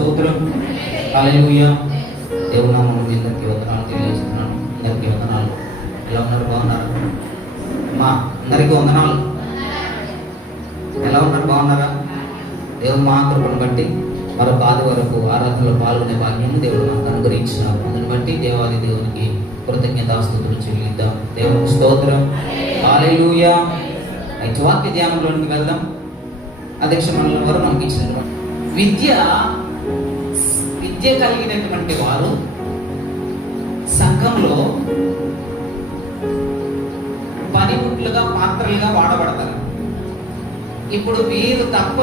స్తోత్రం. హల్లెలూయా. దేవుని నామమున మీ అందరికీ వందనాలు తెలియజేస్తున్నాను. అందరికీ వందనాలు. ఎలా ఉన్నారు? బాగున్నారు? అందరికీ వందనాలు. ఎలా ఉన్నారు? బాగున్నారా? దేవుని మహాకృపను బట్టి మరొక ఆది వరకు ఆరాధనలో పాల్గొనే భాగ్యం దేవుడు మనకు అనుగ్రహించినారు. అందుని బట్టి దేవాది దేవునికి కృతజ్ఞతాస్తుతులు చెల్లిద్దాం. దేవునికి స్తోత్రం. హల్లెలూయా. అయితే వాక్య ధ్యానంలోనికి వెళ్దాం. అధ్యక్ష మండలం వారు మనకి ఇచ్చిన విద్య కలిగినటువంటి వారు సంఘంలో పనిముట్లుగా పాత్రలుగా వాడబడతారు. ఇప్పుడు వీరు తప్ప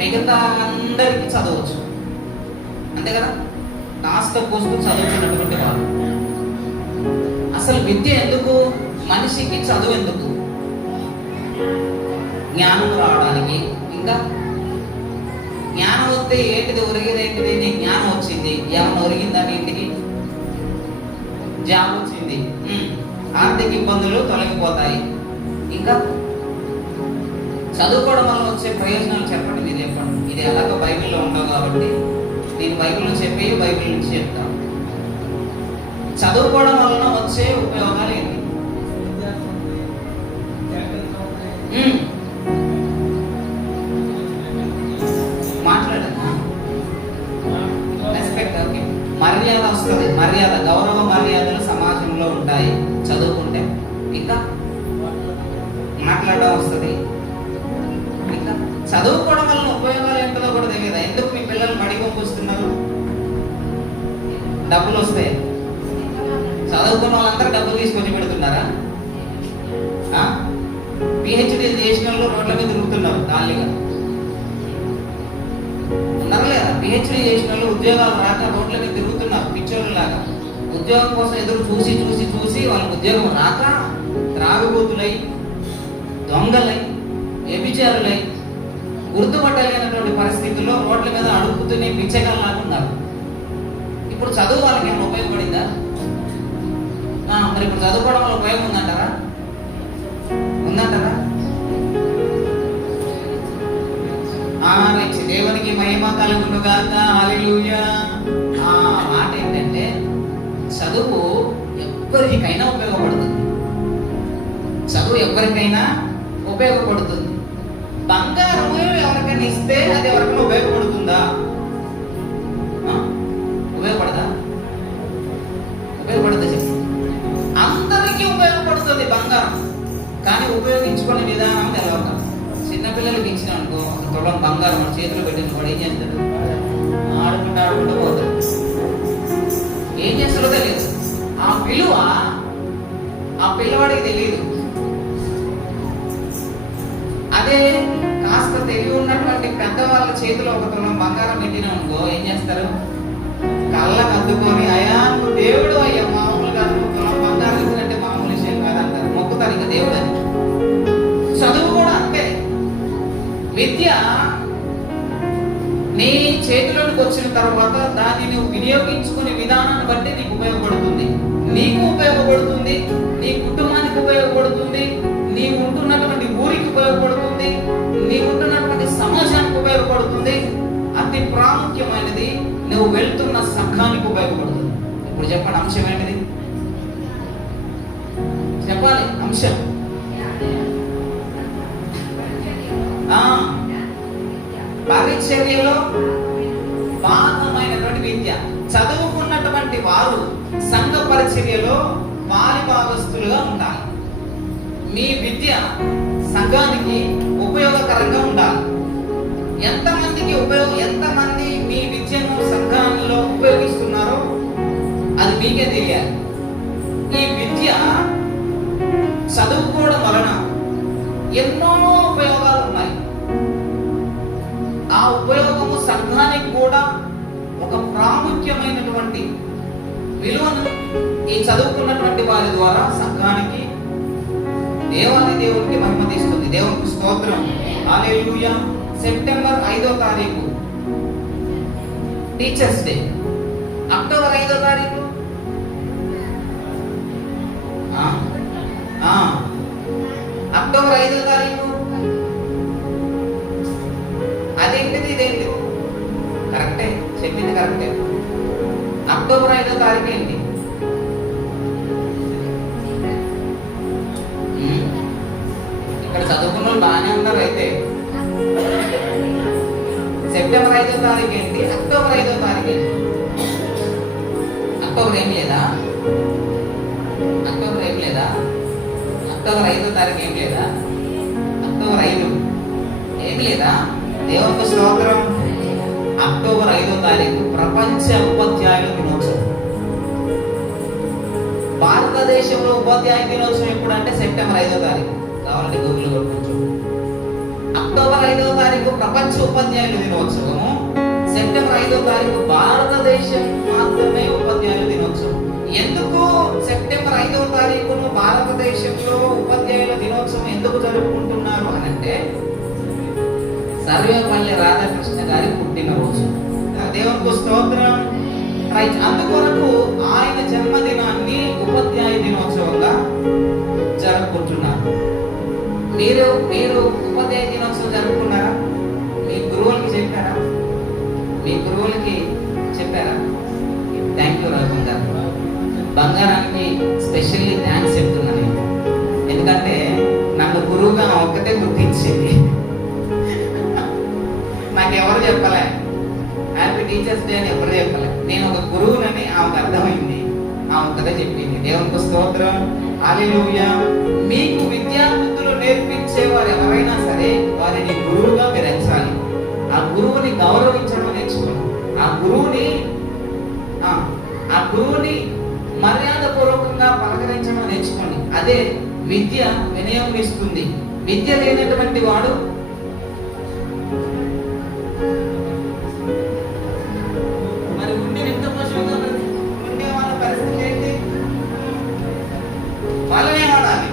మిగతా అందరికీ చదవచ్చు, అంతే కదా? కాస్త కోస్తూ చదువుతున్నటువంటి వారు. అసలు విద్య ఎందుకు? మనిషికి చదువు ఎందుకు? జ్ఞానం రావడానికి. ఇంకా జ్ఞానం వస్తే ఏంటిది? ఒరిగేదేంటిది? నీ జ్ఞానం వచ్చింది, ఏమన్నా ఒరిగిందా? ఇంటికి జాబ్ వచ్చింది, ఆర్థిక ఇబ్బందులు తొలగిపోతాయి. ఇంకా చదువుకోవడం వల్ల వచ్చే ప్రయోజనాలు చెప్పండి, మీరు చెప్పండి. ఇది ఎలాగో బైబిల్లో ఉండవు కాబట్టి నేను బైబిల్లో చెప్పి బైబిల్ నుంచి చెప్తాను. చదువుకోవడం వలన వచ్చే ఉపయోగాలు ఏంటి? మాట్లాడండి. Respect, okay. మర్యాద వస్తుంది. మర్యాద, గౌరవ మర్యాదలు సమాజంలో ఉంటాయి చదువుకుంటే. ఇంకా మాట్లాడడం వస్తుంది. ఇంకా చదువుకోవడం వల్ల ఉపయోగాలు ఏంటో కూడా తెలియదా? ఎందుకు మీ పిల్లలు బడికి పంపిస్తున్నారు? డబ్బులు వస్తాయి. చదువుకున్న వాళ్ళందరూ డబ్బులు తీసుకొని పెడుతున్నారా? పిహెచ్డీ చేసిన వాళ్ళు రోడ్ల మీద తిరుగుతున్నారు ఖాళీగా, ఉన్నారు లేదా? పిహెచ్డీ చేసిన వాళ్ళు ఉద్యోగాలు రాక రోడ్ల మీద తిరుగుతున్నారు పిచ్చోళ్ళు లాగా. ఉద్యోగం కోసం ఎదురు చూసి చూసి చూసి వాళ్ళకి ఉద్యోగం రాక త్రాగుబోతులై, దొంగలై, వ్యభిచారులై, గుర్తుపట్టలేనటువంటి పరిస్థితుల్లో రోడ్ల మీద అడుగుతూనే పిచ్చగాళ్ళలాగా ఉన్నారు. ఇప్పుడు చదువు వాళ్ళకి ఏమైనా ఉపయోగపడిందా? మరి ఇప్పుడు చదువుకోవడం వల్ల ఉపయోగం ఉందంటారా? ఉందంటారా? దేవునికి మహిమ కలుగును గాక. హల్లెలూయా. ఆ మాట ఏంటంటే చదువు ఎవరికైనా ఉపయోగపడుతుంది. చదువు ఎవరికైనా ఉపయోగపడుతుంది. బంగారము ఎవరికైనా ఇస్తే అది ఎవరికైనా ఉపయోగపడుతుందా? ఉపయోగపడదా? ఉపయోగపడదా? చెప్పి అందరికీ ఉపయోగపడుతుంది బంగారం, కానీ ఉపయోగించుకునే విధానం తెలవక చిన్నపిల్లలకి ఇచ్చిన అనుకో, ఒక తులం బంగారం మన చేతిలో పెట్టిన వాడు ఏం చేస్తాడు? ఆడుకుంటూ పోతాడు. ఏం చేస్తాడో తెలియదు. ఆ విలువ ఆ పిల్లవాడికి తెలియదు. అదే కాస్త తెలివి ఉన్నటువంటి పెద్దవాళ్ళ చేతిలో ఒక తులం బంగారం పెట్టిన అనుకో, ఏం చేస్తారు? కళ్ళకు అద్దుకొని, అయ్యా నువ్వు దేవుడు అయ్యా, మామూలుగా తులం బంగారం ఇచ్చినట్టే మామూలు విషయం కాదంటారు. మొక్కుతారు ఇంకా దేవుడు అని. చదువు కూడా అంతే. విద్య నీ చేతిలోకి వచ్చిన తర్వాత దాన్ని నువ్వు వినియోగించుకునే విధానాన్ని బట్టి నీకు ఉపయోగపడుతుంది. నీకు ఉపయోగపడుతుంది, నీ కుటుంబానికి ఉపయోగపడుతుంది, నీ ఉంటున్నటువంటి ఊరికి ఉపయోగపడుతుంది, నీ ఉంటున్నటువంటి సమాజానికి ఉపయోగపడుతుంది. అతి ప్రాముఖ్యమైనది నువ్వు వెళ్తున్న సంఘానికి ఉపయోగపడుతుంది. ఇప్పుడు చెప్పండి, అంశం ఏంటిది? చెప్పాలి అంశం. పరిచర్యలో భాగమైనటువంటి విద్య. చదువుకున్నటువంటి వారు సంఘ పరిచర్యలో వారి భాగస్తులుగా ఉండాలి. మీ విద్య సంఘానికి ఉపయోగకరంగా ఉండాలి. ఎంతమంది మీ విద్యను సంఘంలో ఉపయోగిస్తున్నారో అది మీకే తెలియాలి. ఈ విద్య చదువుకోవడం వలన ఎన్నో ఉపయోగాలు ఉన్నాయి. ఆ ఉపయోగము సంఘానికి కూడా ఒక ప్రాముఖ్యమైనటువంటి విలువను ఈ చదువుకున్నటువంటి వారి ద్వారా సంఘానికి, దేవాది దేవునికి మహిమ తీస్తుంది. దేవునికి స్తోత్రం. హల్లెలూయా. సెప్టెంబర్ 5వ తారీఖు టీచర్స్ డే. అక్టోబర్ 5వ తారీఖు అక్టోబర్ 5వ తారీఖు అదేంటిది ఇదేంటిది? కరెక్టే. చెప్పింది కరెక్టే. అక్టోబర్ 5వ తారీఖు ఏంటి? ఇక్కడ చదువుకున్న వాళ్ళు బాగానే ఉన్నారు. అయితే సెప్టెంబర్ 5వ తారీఖు ఏంటి? అక్టోబర్ 5వ తారీఖు ఏంటి? అక్టోబర్ ఏం లేదా? అక్టోబర్ 5వ తారీఖు ఏం లేదా? అక్టోబర్ 5 ఏమి లేదా? దేవునికి స్తోత్రం. అక్టోబర్ 5వ తారీఖు ప్రపంచ ఉపాధ్యాయుల దినోత్సవం. భారతదేశంలో ఉపాధ్యాయ దినోత్సవం ఎప్పుడంటే సెప్టెంబర్ 5వ తారీఖు. కావాలంటే గూగుల్ కొట్టుకోవచ్చు. అక్టోబర్ 5వ తారీఖు ప్రపంచ ఉపాధ్యాయుల దినోత్సవము. సెప్టెంబర్ 5వ తారీఖు భారతదేశం మాత్రమే ఉపాధ్యాయుల దినోత్సవం. ఎందుకు సెప్టెంబర్ 5వ తారీఖును భారతదేశంలో ఉపాధ్యాయుల దినోత్సవం ఎందుకు జరుపుకుంటున్నారు అని అంటే సర్వేపల్లి రాధాకృష్ణ గారి పుట్టినరోజు. దేవునికి స్తోత్రం. రైట్. అందుకొరకు ఆయన జన్మదినాన్ని ఉపాధ్యాయ దినోత్సవంగా జరుపుకుంటున్నారు. మీరు ఉపాధ్యాయ దినోత్సవం జరుపుకున్నారా? మీ గురువులకి చెప్పారా? థ్యాంక్ యూ రఘు గారు. బంగారానికి స్పెషల్లీ థ్యాంక్స్ చెప్తున్నాను నేను. ఎందుకంటే నన్ను గురువుగా ఒక్కటే గుర్తించింది. నాకెవరు చెప్పలే. హ్యాపీ టీచర్స్ డే అని ఎవరు చెప్పలే. నేను ఒక గురువునని ఆమెకు అర్థమైంది. ఆమె ఒక్కటే చెప్పింది. దేవునికి స్తోత్రం. హల్లెలూయా. మీకు విద్యాబుద్ధులు నేర్పించేవారు ఎవరైనా సరే వారిని గురువుగా మీరు ఎంచాలి. ఆ గురువుని గౌరవించడం నేర్చుకోండి. ఆ గురువుని మర్యాద పూర్వకంగా పలకరించడం నేర్చుకోండి. అదే విద్య వినయం ఇస్తుంది. విద్య లేనటువంటి వాడు మరి ఉండే వాళ్ళ పరిస్థితి ఏంటి? వాళ్ళనే వాడాలి.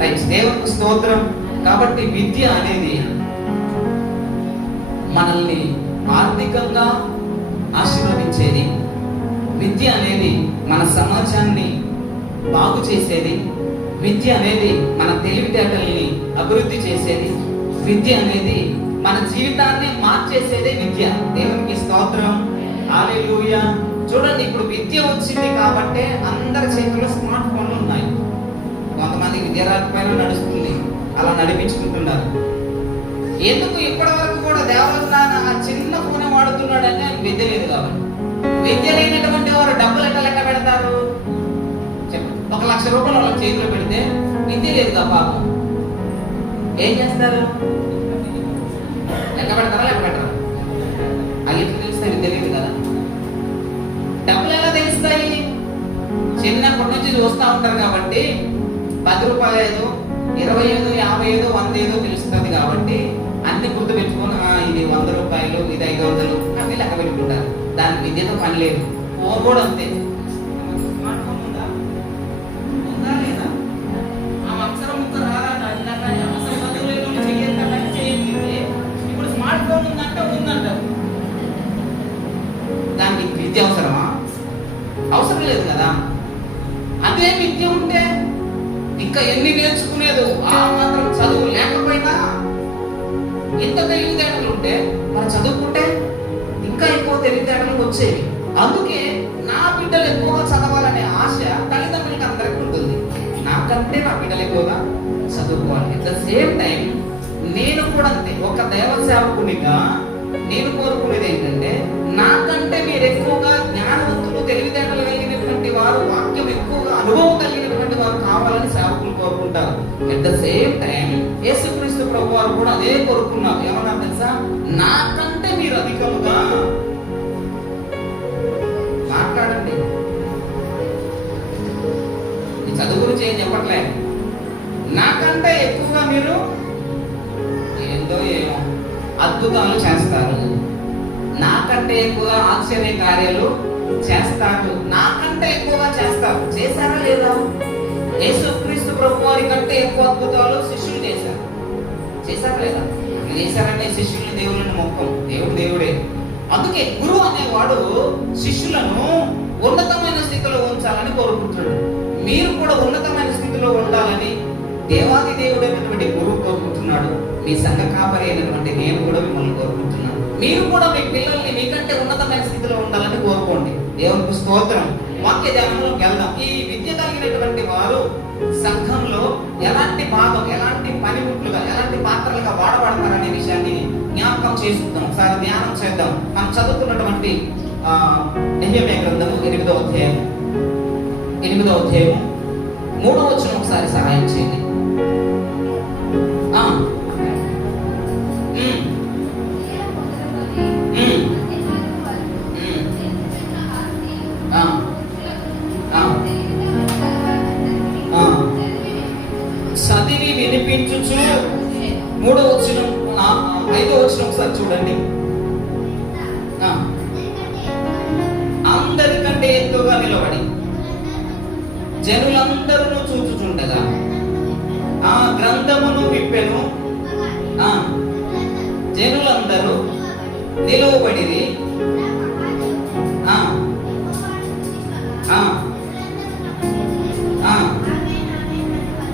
రైట్. దేవునికి స్తోత్రం. కాబట్టి విద్య అనేది మనల్ని ఆర్థికంగా ఆశీర్వదించేది. విద్య అనేది మన సమాజాన్ని బాగు చేసేది. విద్య అనేది మన తెలివితేటల్ని అభివృద్ధి చేసేది. విద్య అనేది మన జీవితాన్ని మార్చేసేదే విద్య. దేవునికి స్తోత్రం. హల్లెలూయా. చూడండి, ఇప్పుడు విద్య వచ్చింది కాబట్టి అందరి చేతుల్లో స్మార్ట్ ఫోన్లు ఉన్నాయి. కొంతమంది విద్య రాకపోయినా నడుస్తుంది, అలా నడిపించుకుంటున్నారు. ఎందుకు ఇప్పటి వరకు కూడా దేవస్థాన ఆ చిన్న ఫోనే వాడుతున్నాడంటే ఆయన విద్య లేదు కాబట్టి. విద్య లేనటువంటి వారు డబ్బులు ఎట్లా లెక్క పెడతారు? 1 లక్ష రూపాయలు వాళ్ళ చేతిలో పెడితే విద్య లేదు కదా పాపం, ఏం చేస్తారు? లెక్క పెడతారా? లెక్క పెట్టరా? అది ఎట్లా తెలుస్తాయి? విద్య లేదు కదా. డబ్బులు ఎలా తెలుస్తాయి? చిన్నప్పటి నుంచి చూస్తూ ఉంటారు కాబట్టి 10 రూపాయలు ఏదో, 25, 50, 100 ఏదో తెలుస్తుంది కాబట్టి అన్ని గుర్తు పెట్టుకొని ఇది 100 రూపాయలు, ఇది 500 అన్ని లెక్క పెట్టుకుంటారు. దానికి విద్యతో పని లేదు. ఫోన్ కూడా అంతే. స్మార్ట్ ఫోన్ ఉందా లేదా? ఆ అక్షరం ముక్క ఇప్పుడు స్మార్ట్ ఫోన్ ఉందంట. దానికి విద్య అవసరమా? అవసరం లేదు కదా. అదే విద్య ఉంటే ఇంకా ఎన్ని నేర్చుకునేది. ఆ మాత్రం చదువు లేకపోయినా ఇంత తెలివితేటలు ఉంటే మనం చదువుకుంటే ఇంకా ఎక్కువ తెలివితేటలు వచ్చేవి. అందుకే నా బిడ్డలు ఎక్కువగా చదవాలనే ఆశ తల్లిదండ్రులకి అందరికీ ఉంటుంది. నాకంటే నా బిడ్డలు ఎక్కువగా చదువుకోవాలి. అట్ ద సేమ్ టైం నేను కూడా అంతే. ఒక దైవ సేవకునిగా నేను కోరుకునేది ఏంటంటే నాకంటే మీరు ఎక్కువగా జ్ఞానవంతులు, తెలివితేటలు కలిగినటువంటి వారు, వాక్యం ఎక్కువగా అనుభవం కలిగినటువంటి వారు కావాలని సేవకులు కోరుకుంటారు. అట్ ద సేమ్ టైం యేసుక్రీస్తు ప్రభు వారు కూడా అదే కోరుకున్నారు. ఏమన్నా తెలుసా? నాకంటే మీరు అధికముగా మాట్లాడండి. ఈ చదువు గురించి ఏం చెప్పట్లే. నాకంటే ఎక్కువగా మీరు ఏదో ఏమో అద్భుతాలు చేస్తారు, నాకంటే ఎక్కువగా ఆశ్చర్య కార్యాలు చేస్తారు, నాకంటే ఎక్కువగా చేస్తారు. చేశారా లేదా? యేసుక్రీస్తు ప్రభు వారి కంటే ఎక్కువ అద్భుతాలు శిష్యులు చేశారు. చేశారా లేదా? చేశారంటే శిష్యుల్ని దేవుళ్ళని మొక్కం. దేవుడే. అందుకే గురువు అనేవాడు శిష్యులను ఉన్నతమైన స్థితిలో ఉంచాలని కోరుకుంటున్నాడు. మీరు కూడా ఉన్నతమైన స్థితిలో ఉండాలని దేవాది దేవుడైనటువంటి గురువు కోరుకుంటున్నాడు. మీ సంఘ కాపరి అయినటువంటి నేను కూడా మిమ్మల్ని కోరుకుంటున్నాను. మీరు కూడా మీ పిల్లల్ని మీకంటే ఉన్నతమైన స్థితిలో ఉండాలని కోరుకోండి. దేవునికి స్తోత్రం. వాక్య ధ్యానంలోకి వెళ్దాం. ఈ విద్య కలిగినటువంటి వారు సంఘంలో ఎలాంటి భాగం, ఎలాంటి పనిముట్లుగా, ఎలాంటి పాత్రలుగా వాడబడతారనే విషయాన్ని జ్ఞాపకం చేసుకుందాం. ఒకసారి ధ్యానం చేద్దాం. మనం చదువుతున్నటువంటి నెహెమ్యా గ్రంథము 8వ అధ్యాయం 3వ వచనం ఒకసారి సహాయం చేయండి. చదివి వినిపించుచు 3వ వచనం 5వ వచనం ఒకసారి చూడండి. అందరికంటే ఎత్తుగా నిలబడి జనులందరూ చూచుచుండగా ఆ గ్రంథమును విప్పెను. జనులందరూ నిలువబడిరి.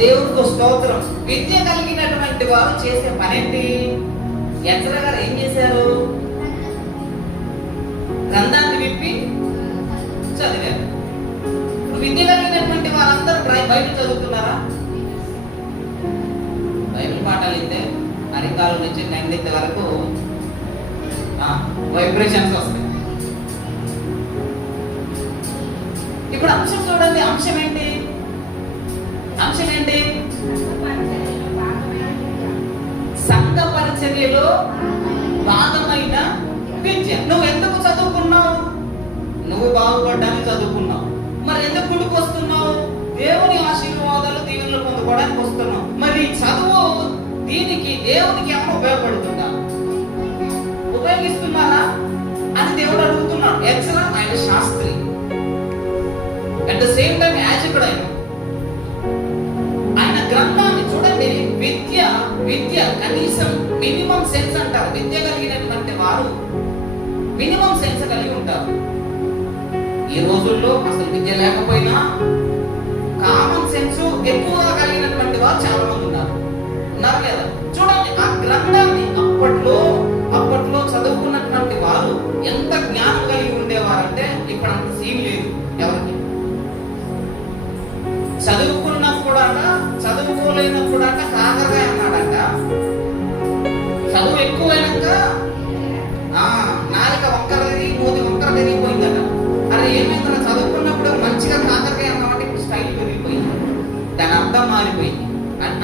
దేవుడికి స్తోత్రం. విద్య కలిగినటువంటి వారు చేసే పనేంటి? ఎజ్రా గారు ఏం చేశారు? గ్రంథాన్ని విప్పి చదివారు. విద్య కలిగినటువంటి వారందరూ బైబిల్ చదువుతున్నారా? బైబిల్ పాఠాలు అయితే అరికాల నుంచి 9th వరకు వైబ్రేషన్స్ వస్తాయి. ఇప్పుడు అంశం చూడండి. అంశం ఏంటి? సంఘ పరిచర్యలో భాగమైన విద్య. నువ్వు ఎందుకు చదువుకున్నావు? నువ్వు బాగుపడ్డానికి చదువుకున్నావు. మరి ఎందుకు గుడికి వస్తున్నావు? దేవుని ఆశీర్వాదాలు, దీవెనలు పొందుకోవడానికి వస్తున్నావు. మరి చదువు దీనికి దేవునికి ఏమైనా ఉపయోగపడుతుందా? ఉపయోగిస్తున్నారా అని దేవుడు అడుగుతున్నాడు. ఎజ్రా ఆయన శాస్త్రి, అట్ ద సేమ్ టైం యాజకుడు. ఆయన గ్రంథాన్ని చూడండి. విద్య కనీసం మినిమం సెన్స్ అంటారు. విద్య కలిగినటువంటి వారు మినిమం సెన్స్ కలిగి ఉంటారు. ఈ రోజుల్లో అసలు విద్య లేకపోయినా కామన్ సెన్స్ ఎక్కువగా కలిగినటువంటి వారు చాలా మంది ఉన్నారు లేదా? చూడండి, ఆ గ్రంథాన్ని అప్పట్లో చదువుకున్నటువంటి వారు ఎంత జ్ఞానం కలిగి ఉండేవారంటే ఇప్పుడు అంత సీన్ లేదు ఎవరికి. చదువుకున్నప్పుడట, చదువుకోలేనప్పుడట కాకరకాయ అన్నాడట. చదువు ఎక్కువైనాక నాలుక వంకర తిరిగి, మూతి వంకర తిరిగిపోయిందట. అరే ఏమైందన్న? చదువుకున్నప్పుడు మంచిగా కాకరకాయ అన్నమాట, ఇప్పుడు స్టైల్ పెరిగిపోయింది, దాని అర్థం మారిపోయింది.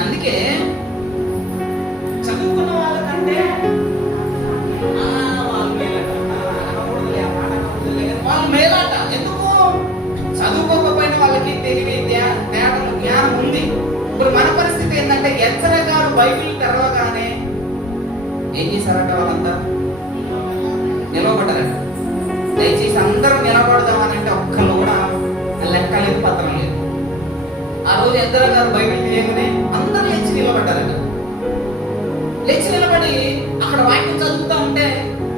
అందుకే చదువుకున్న వాళ్ళకంటే వాళ్ళు మేలాట. ఎందుకు? చదువుకోకపోయిన వాళ్ళకి తెలివి, జ్ఞానం ఉంది. ఇప్పుడు మన పరిస్థితి ఏంటంటే, ఎజ్రా గారు బైబిల్ తెరవగానే ఏం చేశారట? వాళ్ళంతా నిలవబడ్డారట. దయచేసి అందరూ నిలబడదామనంటే ఒక్కరు కూడా లెక్క లేదు, పత్రం లేదు. ఆ రోజు ఎజ్రా గారు బైబిల్ తీయగానే అందరూ లేచి నిలబడ్డారట. లేచి నిలబడి అక్కడ వాక్యం చదువుతూ ఉంటే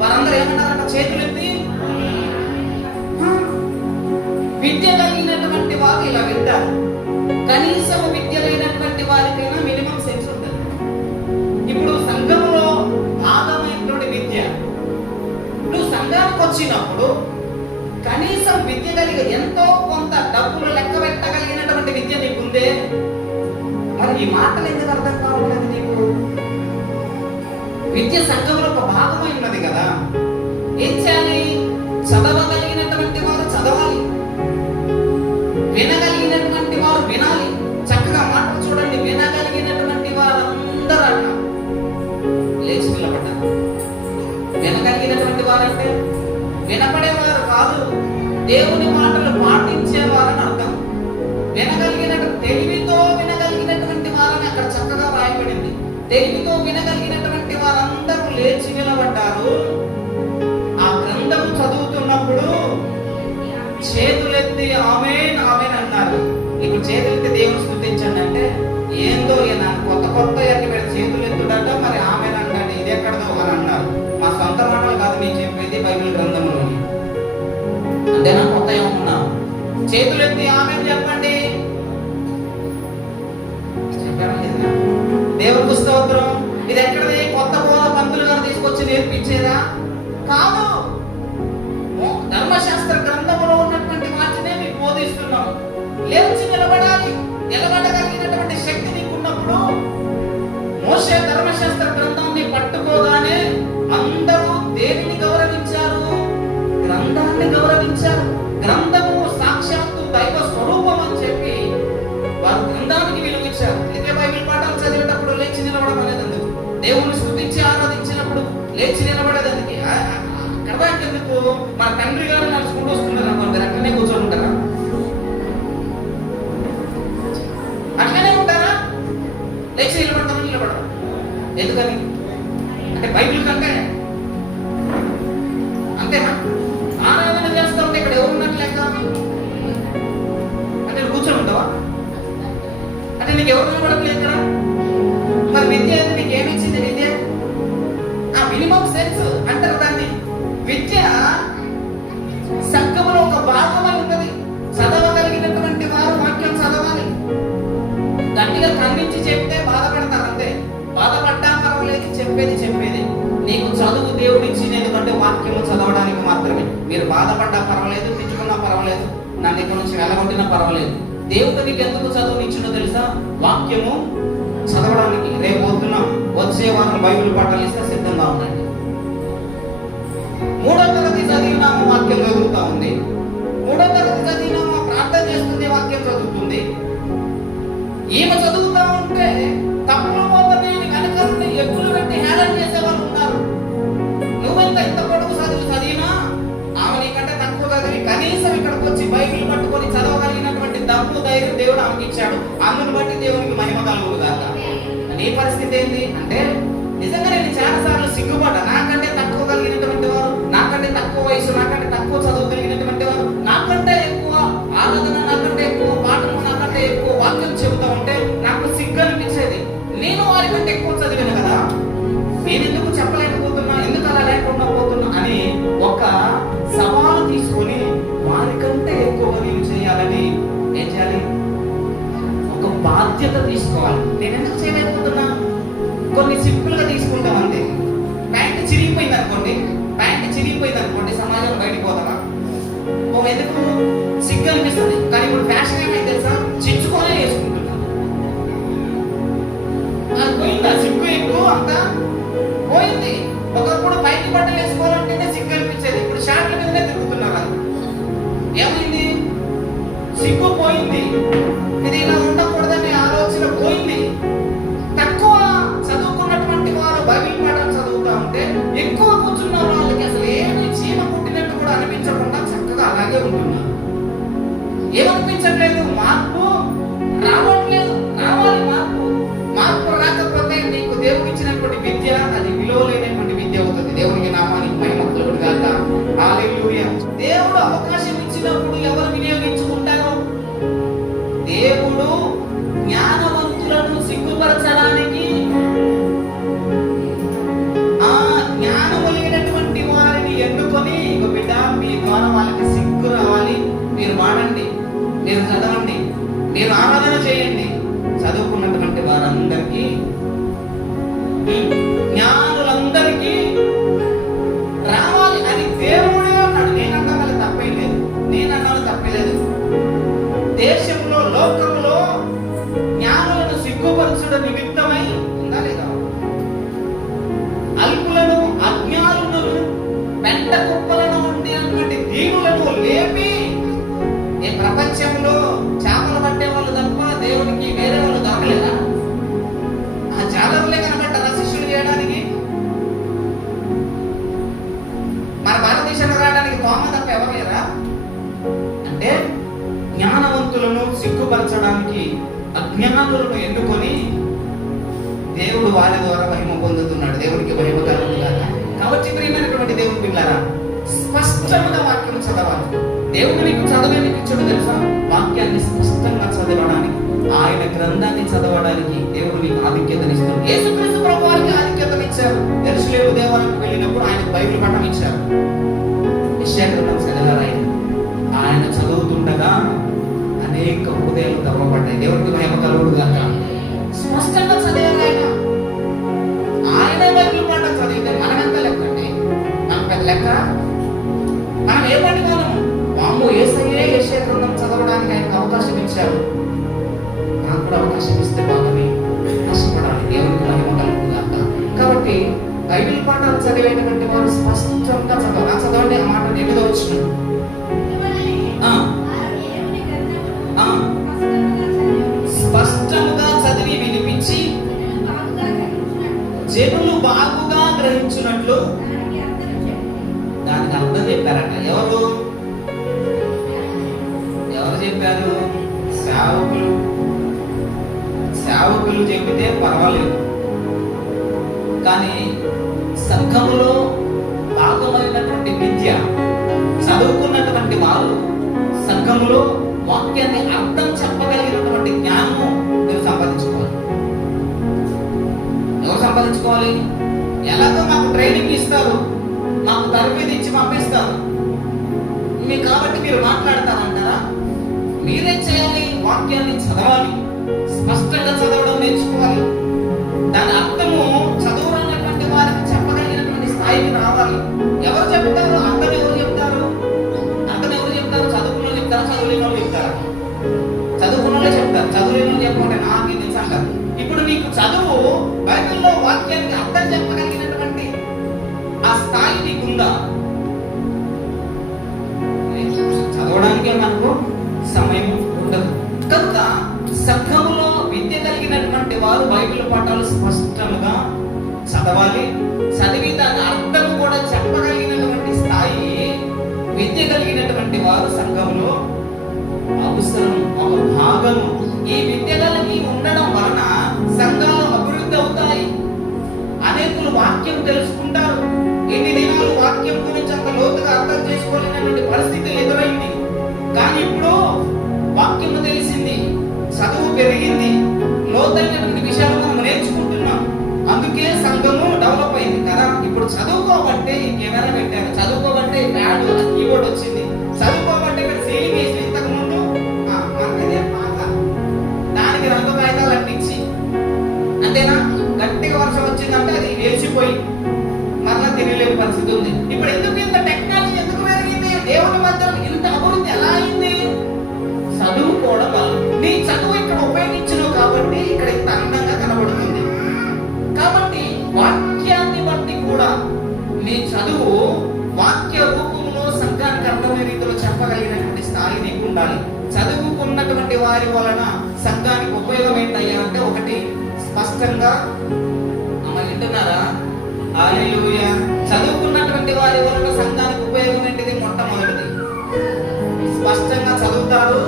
వారందరూ ఏమన్నారట? చేతులెత్తి. విద్య కలిగినటువంటి వారు ఇలా వింటారు. కనీసం విద్య లేనటువంటి వారికైనా మినిమం సెన్స్ ఉంటుంది. ఇప్పుడు సంఘంలో భాగమైనటువంటి విద్య, నువ్వు సంఘానికి వచ్చినప్పుడు కనీసం విద్య కలిగి ఎంతో కొంత డబ్బులు లెక్క పెట్టగలిగినటువంటి విద్య నీకుందే. మరి ఈ మాటలు ఎందుకు అర్థం కావట్లేదు నీకు? విద్య సంఘంలో ఒక భాగమై ఉన్నది కదా. ఏం చేయాలి? చదవగలిగినటువంటి వారు చదవాలి, వినగలిగినటువంటి వారు వినాలి. చక్కగా మాటలు చూడండి. వినగలిగినటువంటి వారందరూ అన్న లేచి నిలబడ్డారు. వినగలిగినటువంటి వారంటే వినపడేవారు కాదు, దేవుని మాటలు పాటించేవారని అర్థం. తెలివితో వినగలిగినటువంటి వారని అక్కడ చక్కగా రాయబడింది. తెలివితో వినగలిగినటువంటి వారందరూ లేచి నిలబడ్డారు. ఆ గ్రంథం చదువుతున్నప్పుడు చేతులెత్తి ఆమేన్ ఆమేన్ అన్నారు. ఇప్పుడు చేతులెత్తి దేవుని స్తుతించండి అంటే ఏందో కొత్త అన్ని పెట్టి చేతులెత్తుడట, మరి ఆమేన్ అంటే ఇది ఎక్కడదో అని అన్నారు. మా సొంత మాటలు కాదు నేను చెప్పేది, బైబిల్ గ్రంథంలోని. అంతేనా? కొత్త ఏమన్నా? చేతులెత్తి ఆమేన్ చెప్పండి. చెప్పారా? దేవునికి స్తోత్రం. ఇది ఎక్కడ నేర్పించేదా కాదు. ధర్మశాస్త్ర గ్రంథంలో ఉన్నటువంటి వాటినే మీకు బోధిస్తున్నాము. లేచి నిలబడాలి. నిలబడగలిగినటువంటి శక్తి నీకు ఉన్నప్పుడు మోషే ధర్మశాస్త్ర గ్రంథాన్ని పట్టుకోగానే అందరూ దేనిని గౌరవించారు? గ్రంథాన్ని గౌరవించారు. గ్రంథము సాక్షాత్తు దైవ స్వరూపం అని చెప్పి వారు గ్రంథానికి విలువించారు. అందుకే బైబిల్ పాఠాలు చదివేటప్పుడు లేచి నిలబడడం అనేది ఎందుకు? దేవుని స్తుతించి ఆరాధించినప్పుడు లేచి నిలబడేది ఎందుకు? ఎందుకు? మా తండ్రి గారు నడుచుకుంటూ వస్తున్నారు అనుకోండి, అక్కడనే కూర్చొని ఉంటారా? అట్లనే ఉంటారా? లేచి నిలబడతామని నిలబడరు. ఎందుకని? అంటే బైబిల్ కంటే అంతేనా? ఆరాధన చేస్తా ఉంటే ఇక్కడ ఎవరు ఉన్నట్లు లెక్క? అంటే నువ్వు కూర్చొని ఉంటావా? అంటే నీకు ఎవరు నిలబడట్లేదు ఇక్కడ? మరి విద్య అయితే నీకు ఏమిచ్చింది? విద్య ఆ మినిమం సెన్స్ అంటారు దాన్ని. విద్య సంఘములో ఒక భాగమై ఉంటుంది. చదవగలిగినటువంటి వారు వాక్యం చదవాలి. గట్టిగా ఖండించి చెప్తే బాధపడతారు అంతే. బాధపడ్డా పర్వాలేదు, చెప్పేది నీకు చదువు దేవుడిచ్చి, ఎందుకంటే వాక్యము చదవడానికి మాత్రమే. మీరు బాధపడ్డా పర్వాలేదు, తిట్టుకున్నా పర్వాలేదు, నన్ను ఇక్కడ నుంచి వెళ్ళగొట్టినా పర్వాలేదు. దేవుడు నీకు ఎందుకు చదువునిచ్చిందో తెలుసా? వాక్యము చదవడానికి. రేపు పొద్దున వచ్చే వారం బైబిల్ పాఠాలు ఇస్తే సిద్ధంగా ఉండండి. 3వ తరగతి చదివినాము, వాక్యం చదువుతా ఉంది. 3వ తరగతి చదివినాము, ప్రార్థన చేస్తుంది, వాక్యం చదువుతుంది. ఈమె చదువుతా ఉంటే తప్పులు పోతనే వెనక నుండి ఎక్కులు పెట్టి హేళన చేసే వాళ్ళు ఉన్నారు. నువ్వెంత ఇంత పొడుగు చదివినా ఆమె నీకంటే తక్కువ చదివి కనీసం ఇక్కడికి వచ్చి బైబిల్ పట్టుకొని చదవగలిగినటువంటి దమ్ము ధైర్యం దేవుడు ఆమెకి ఇచ్చాడు. అందుని బట్టి దేవునికి మహిమ కలుగును గాక. నీ పరిస్థితి ఏంటి అంటే, నిజంగా నేను చాలా సార్లు సిగ్గుపడ్డా. నాకంటే తక్కువ కలిగినటువంటి వారు, నాకంటే తక్కువ వయసు, నాకంటే తక్కువ చదువు కలిగినటువంటి వారు, నాకంటే ఎక్కువ ఆరాధన, నాకంటే ఎక్కువ పాఠము, నాకంటే ఎక్కువ వాక్యం చెబుతా ఉంటే నాకు సిగ్గు అనిపించేది. నేను వారికంటే ఎక్కువ చదివాను కదా, నేను ఎందుకు చెప్పలేకపోతున్నా, ఎందుకు అలా లేకుండా పోతున్నా అని ఒక సవాలు తీసుకొని వారికంటే ఎక్కువ నేను చేయాలని ఏం చేయాలి? ఒక బాధ్యత తీసుకోవాలి. నేను ఎందుకు చేయలేకపోతున్నా? కొన్ని సింపుల్ గా తీసుకుంటాం అంతే. ప్యాంట్ చిరిగిపోయింది అనుకోండి, సమాజంలో బయటకు పోతావా? ఎందుకు? సిగ్గు అనిపిస్తుంది. కానీ ఇప్పుడు ఫ్యాషన్ ఏమైంది తెలుసా? చించుకొనే వేసుకుంటున్నాను. అది పోయిందా? సిగ్గు ఎక్కువ అంతా పోయింది. ఒకప్పుడు పైకి బట్టలు వేసుకోవాలంటేనే సిగ్గు అనిపించేది. ఇప్పుడు షార్ట్ల మీదనే తిరుగుతున్నారు. ఏమైంది? సిగ్గు పోయింది. ఇది ఇలా ఉండకూడదనే ఆలోచన పోయింది. తక్కువ చదువుకున్నటువంటి వారు బైబిల్ పాఠాలు చదువుతా ఉంటే ఎక్కువ కూర్చున్న వాళ్ళకి అసలు ఏమి చీమ పుట్టినట్టు కూడా అనిపించకుండా చక్కగా అలాగే ఉంటున్నారు. ఏమనిపించట్లేదు? మార్పు రావట్లేదు. రావాలి మార్పు రాకపోతే నీకు దేవుడు ఇచ్చినటువంటి విద్య అది విలువ లేనటువంటి విద్య అవుతుంది. దేవునికి నామానికి మహిమ కలుగును గాక. హల్లెలూయా. దేవుడు అవకాశం ఇచ్చినప్పుడు ఎవరు వినియోగించుకుంటారు? దేవుడు జ్ఞానవంతులను సిగ్గుపరచడానికి, ఆ జ్ఞానం కలిగినటువంటి వారిని ఎన్నుకొని, బిడ్డ మీ ద్వారా వాళ్ళకి సిగ్గు రావాలి, మీరు వాడండి, మీరు చదవండి, మీరు ఆరాధన చేయండి. చదువుకున్నటువంటి వారందరికీ, జ్ఞానులందరికీ రావాలి అని దేవుడే అన్నాడు. నేనన్నా తప్పే లేదు. దేశంలో, లోకంలో జ్ఞానులను సిగ్గుపరచుట నిమిత్తమై ఉందా లేదా? అల్పులను, అజ్ఞానులను, పెంట కుప్పలను ఉండినటువంటి దీనులను లేపి, ఈ ప్రపంచంలో చేపలు పట్టే వాళ్ళు తప్ప దేవునికి వేరే వాళ్ళు దొరకలేదా? ఆ జాలరులే కనబడ్డారా శిష్యులు చేయడానికి? మన భారతదేశంలో రావడానికి తోమ తప్ప ఎవరు లేరా? అంటే జ్ఞానవంతులను సిగ్గుపరచడానికి అజ్ఞానులను ఎన్నుకొని దేవుడు వారి ద్వారా మహిమ పొందుతున్నాడు. దేవునికి మహిమ కలుగును గాక. కాబట్టి ప్రియమైనటువంటి దేవుని బిడ్డలారా, స్పష్టంగా వాక్యం చదవాలి. దేవుడు నీకు చదవడానికి ఇచ్చాడు తెలుసా? వాక్యాన్ని స్పష్టంగా చదవడానికి, ఆయన గ్రంథాన్ని చదవడానికి దేవుడు నీకు ఆధిక్యతనిస్తాడు. యేసుక్రీస్తు ప్రభువు వారికి ఆధిక్యతనిచ్చారు. యెరూషలేము దేవాలయానికి వెళ్ళినప్పుడు ఆయన బైబిల్ పఠనం ఇచ్చారు. యెషయా గ్రంథం చదవాలి. ఆయన చదువుతుండగా అనేక హృదయాలు తవ్వబడ్డాయి. దేవుడికి మహిమ కలుగును గాక. స్పష్టంగా చదివారు ఆయన. బైబిల్ పాఠం చదివితే మనమెంత లెక్కండి? లెక్క. మనం ఏ పని వాళ్ళము? వాము యేసయ్యే యెషయా గ్రంథం చదవడానికి ఆయనకు అవకాశం ఇచ్చారు. నాకు కూడా అవకాశం ఇస్తే బాగుంది, కష్టపడాలి, దేవునికి మహిమ కలుగుతుందాక. కాబట్టి బైబిల్ పాఠాలు చదివేటువంటి వారు స్పష్టంగా చదవాలి. చదవండి ఆ మాట 8వ వచనం. స్పష్టముగా చదివి వినిపించి జనులు బాగుగా గ్రహించినట్లు దానికి అర్థం చెప్పారట. ఎవరు చెప్పారు? సేవకులు చెబితే పర్వాలేదు, కానీ సంఘములో భాగమైనటువంటి విద్య చదువుకున్నటువంటి వారు సంఘములో వాక్యాన్ని అర్థం చెప్పగలిగినటువంటి జ్ఞానము మీరు సంపాదించుకోవాలి. ఎవరు సంపాదించుకోవాలి? ఎలాగో మాకు ట్రైనింగ్ ఇస్తారు, మాకు తరబేతి ఇచ్చి పంపిస్తారు, మీకు కాబట్టి మీరు మాట్లాడతారంటారా? మీరే చేయాలి. వాక్యాన్ని చదవాలి, స్పష్టంగా చదవడం నేర్చుకోవాలి. దాని అర్థము చదువుకున్నటువంటి వారికి చెప్పగలిగినటువంటి స్థాయికి రావాలి. ఎవరు చెప్తారు? అర్థం ఎవరు చెప్తారు? చదువుకున్న చెప్తారా? చదువులేని వాళ్ళు చెప్తారా? చదువుకున్న వాళ్ళే చెప్తారు, చదువులేని వాళ్ళు చెప్పకుంటే నాకు తెలుసు అంటారు. ఇప్పుడు నీకు చదువు బైబిల్లో వాక్యానికి అర్థం చెప్పగలిగినటువంటి ఆ స్థాయి నీకుందా? చదవడానికే మనకు సమయం ఉండదు. కనుక సంఘములో విద్య కలిగినటువంటి వారు బైబిల్ పాఠాలు స్పష్టంగా చదవాలి. చదివి దాని అర్థం కూడా చెప్పగలిగినటువంటి స్థాయి విద్య కలిగినటువంటి వారు సంఘంలో అవసరం, ఒక భాగము. ఈ విద్య కలిగి ఉండడం వలన సంఘాలు అభివృద్ధి అవుతాయి. అనేకులు వాక్యం తెలుసుకుంటారు. ఎన్ని దినాలు వాక్యం గురించి అంత లోతుగా అర్థం చేసుకోలేనటువంటి పరిస్థితి ఎదురైంది. కానీ ఇప్పుడు వాక్యము తెలిసింది, చదువు పెరిగింది, లోతైనటువంటి విషయాలు మనం నేర్చుకుంటున్నాం. అందుకే సంఘము డెవలప్ అయింది కదా. ఇప్పుడు చదువుకోబట్టే ఈ కెమెరా పెట్టారు, చదువుకోబట్టే ప్యాడ్ కీబోర్డ్ వచ్చింది, చదువుకోబట్టే ఇక్కడ సీలింగ్ వేసి ఇంతకు ముందు దానికి రంగు కాగితాలు అంటించి అంతేనా, గట్టిగా వర్షం వచ్చిందంటే అది వేసిపోయి మరలా తినలేని పరిస్థితి ఉంది. ఇప్పుడు ఎందుకు ఇంత టెక్నాలజీ ఎందుకు పెరిగింది? దేవుని మధ్య ఇంత అభివృద్ధి ఎలా అయింది? చదువుకోవడం వల్ల. నీ చదువు ఇక్కడ ఉపయోగించను కాబట్టి ఇక్కడ ఇంత అందంగా కనబడుతుంది. కాబట్టి వాక్యాన్ని బట్టి కూడా నీ చదువు వాక్య రూపంలో సంఘానికి అర్థమయ్యే రీతిలో చెప్పగలిగినటువంటి స్థాయి నీకు ఉండాలి. చదువుకున్నటువంటి వారి వలన సంఘానికి ఉపయోగం ఏంటయ్యా అంటే, ఒకటి స్పష్టంగా వింటున్నారా? హల్లెలూయా. చదువుకున్నటువంటి వారి వలన సంఘానికి ఉపయోగం ఏంటిది? మొట్టమొదటిది స్పష్టంగా చదువుతారు,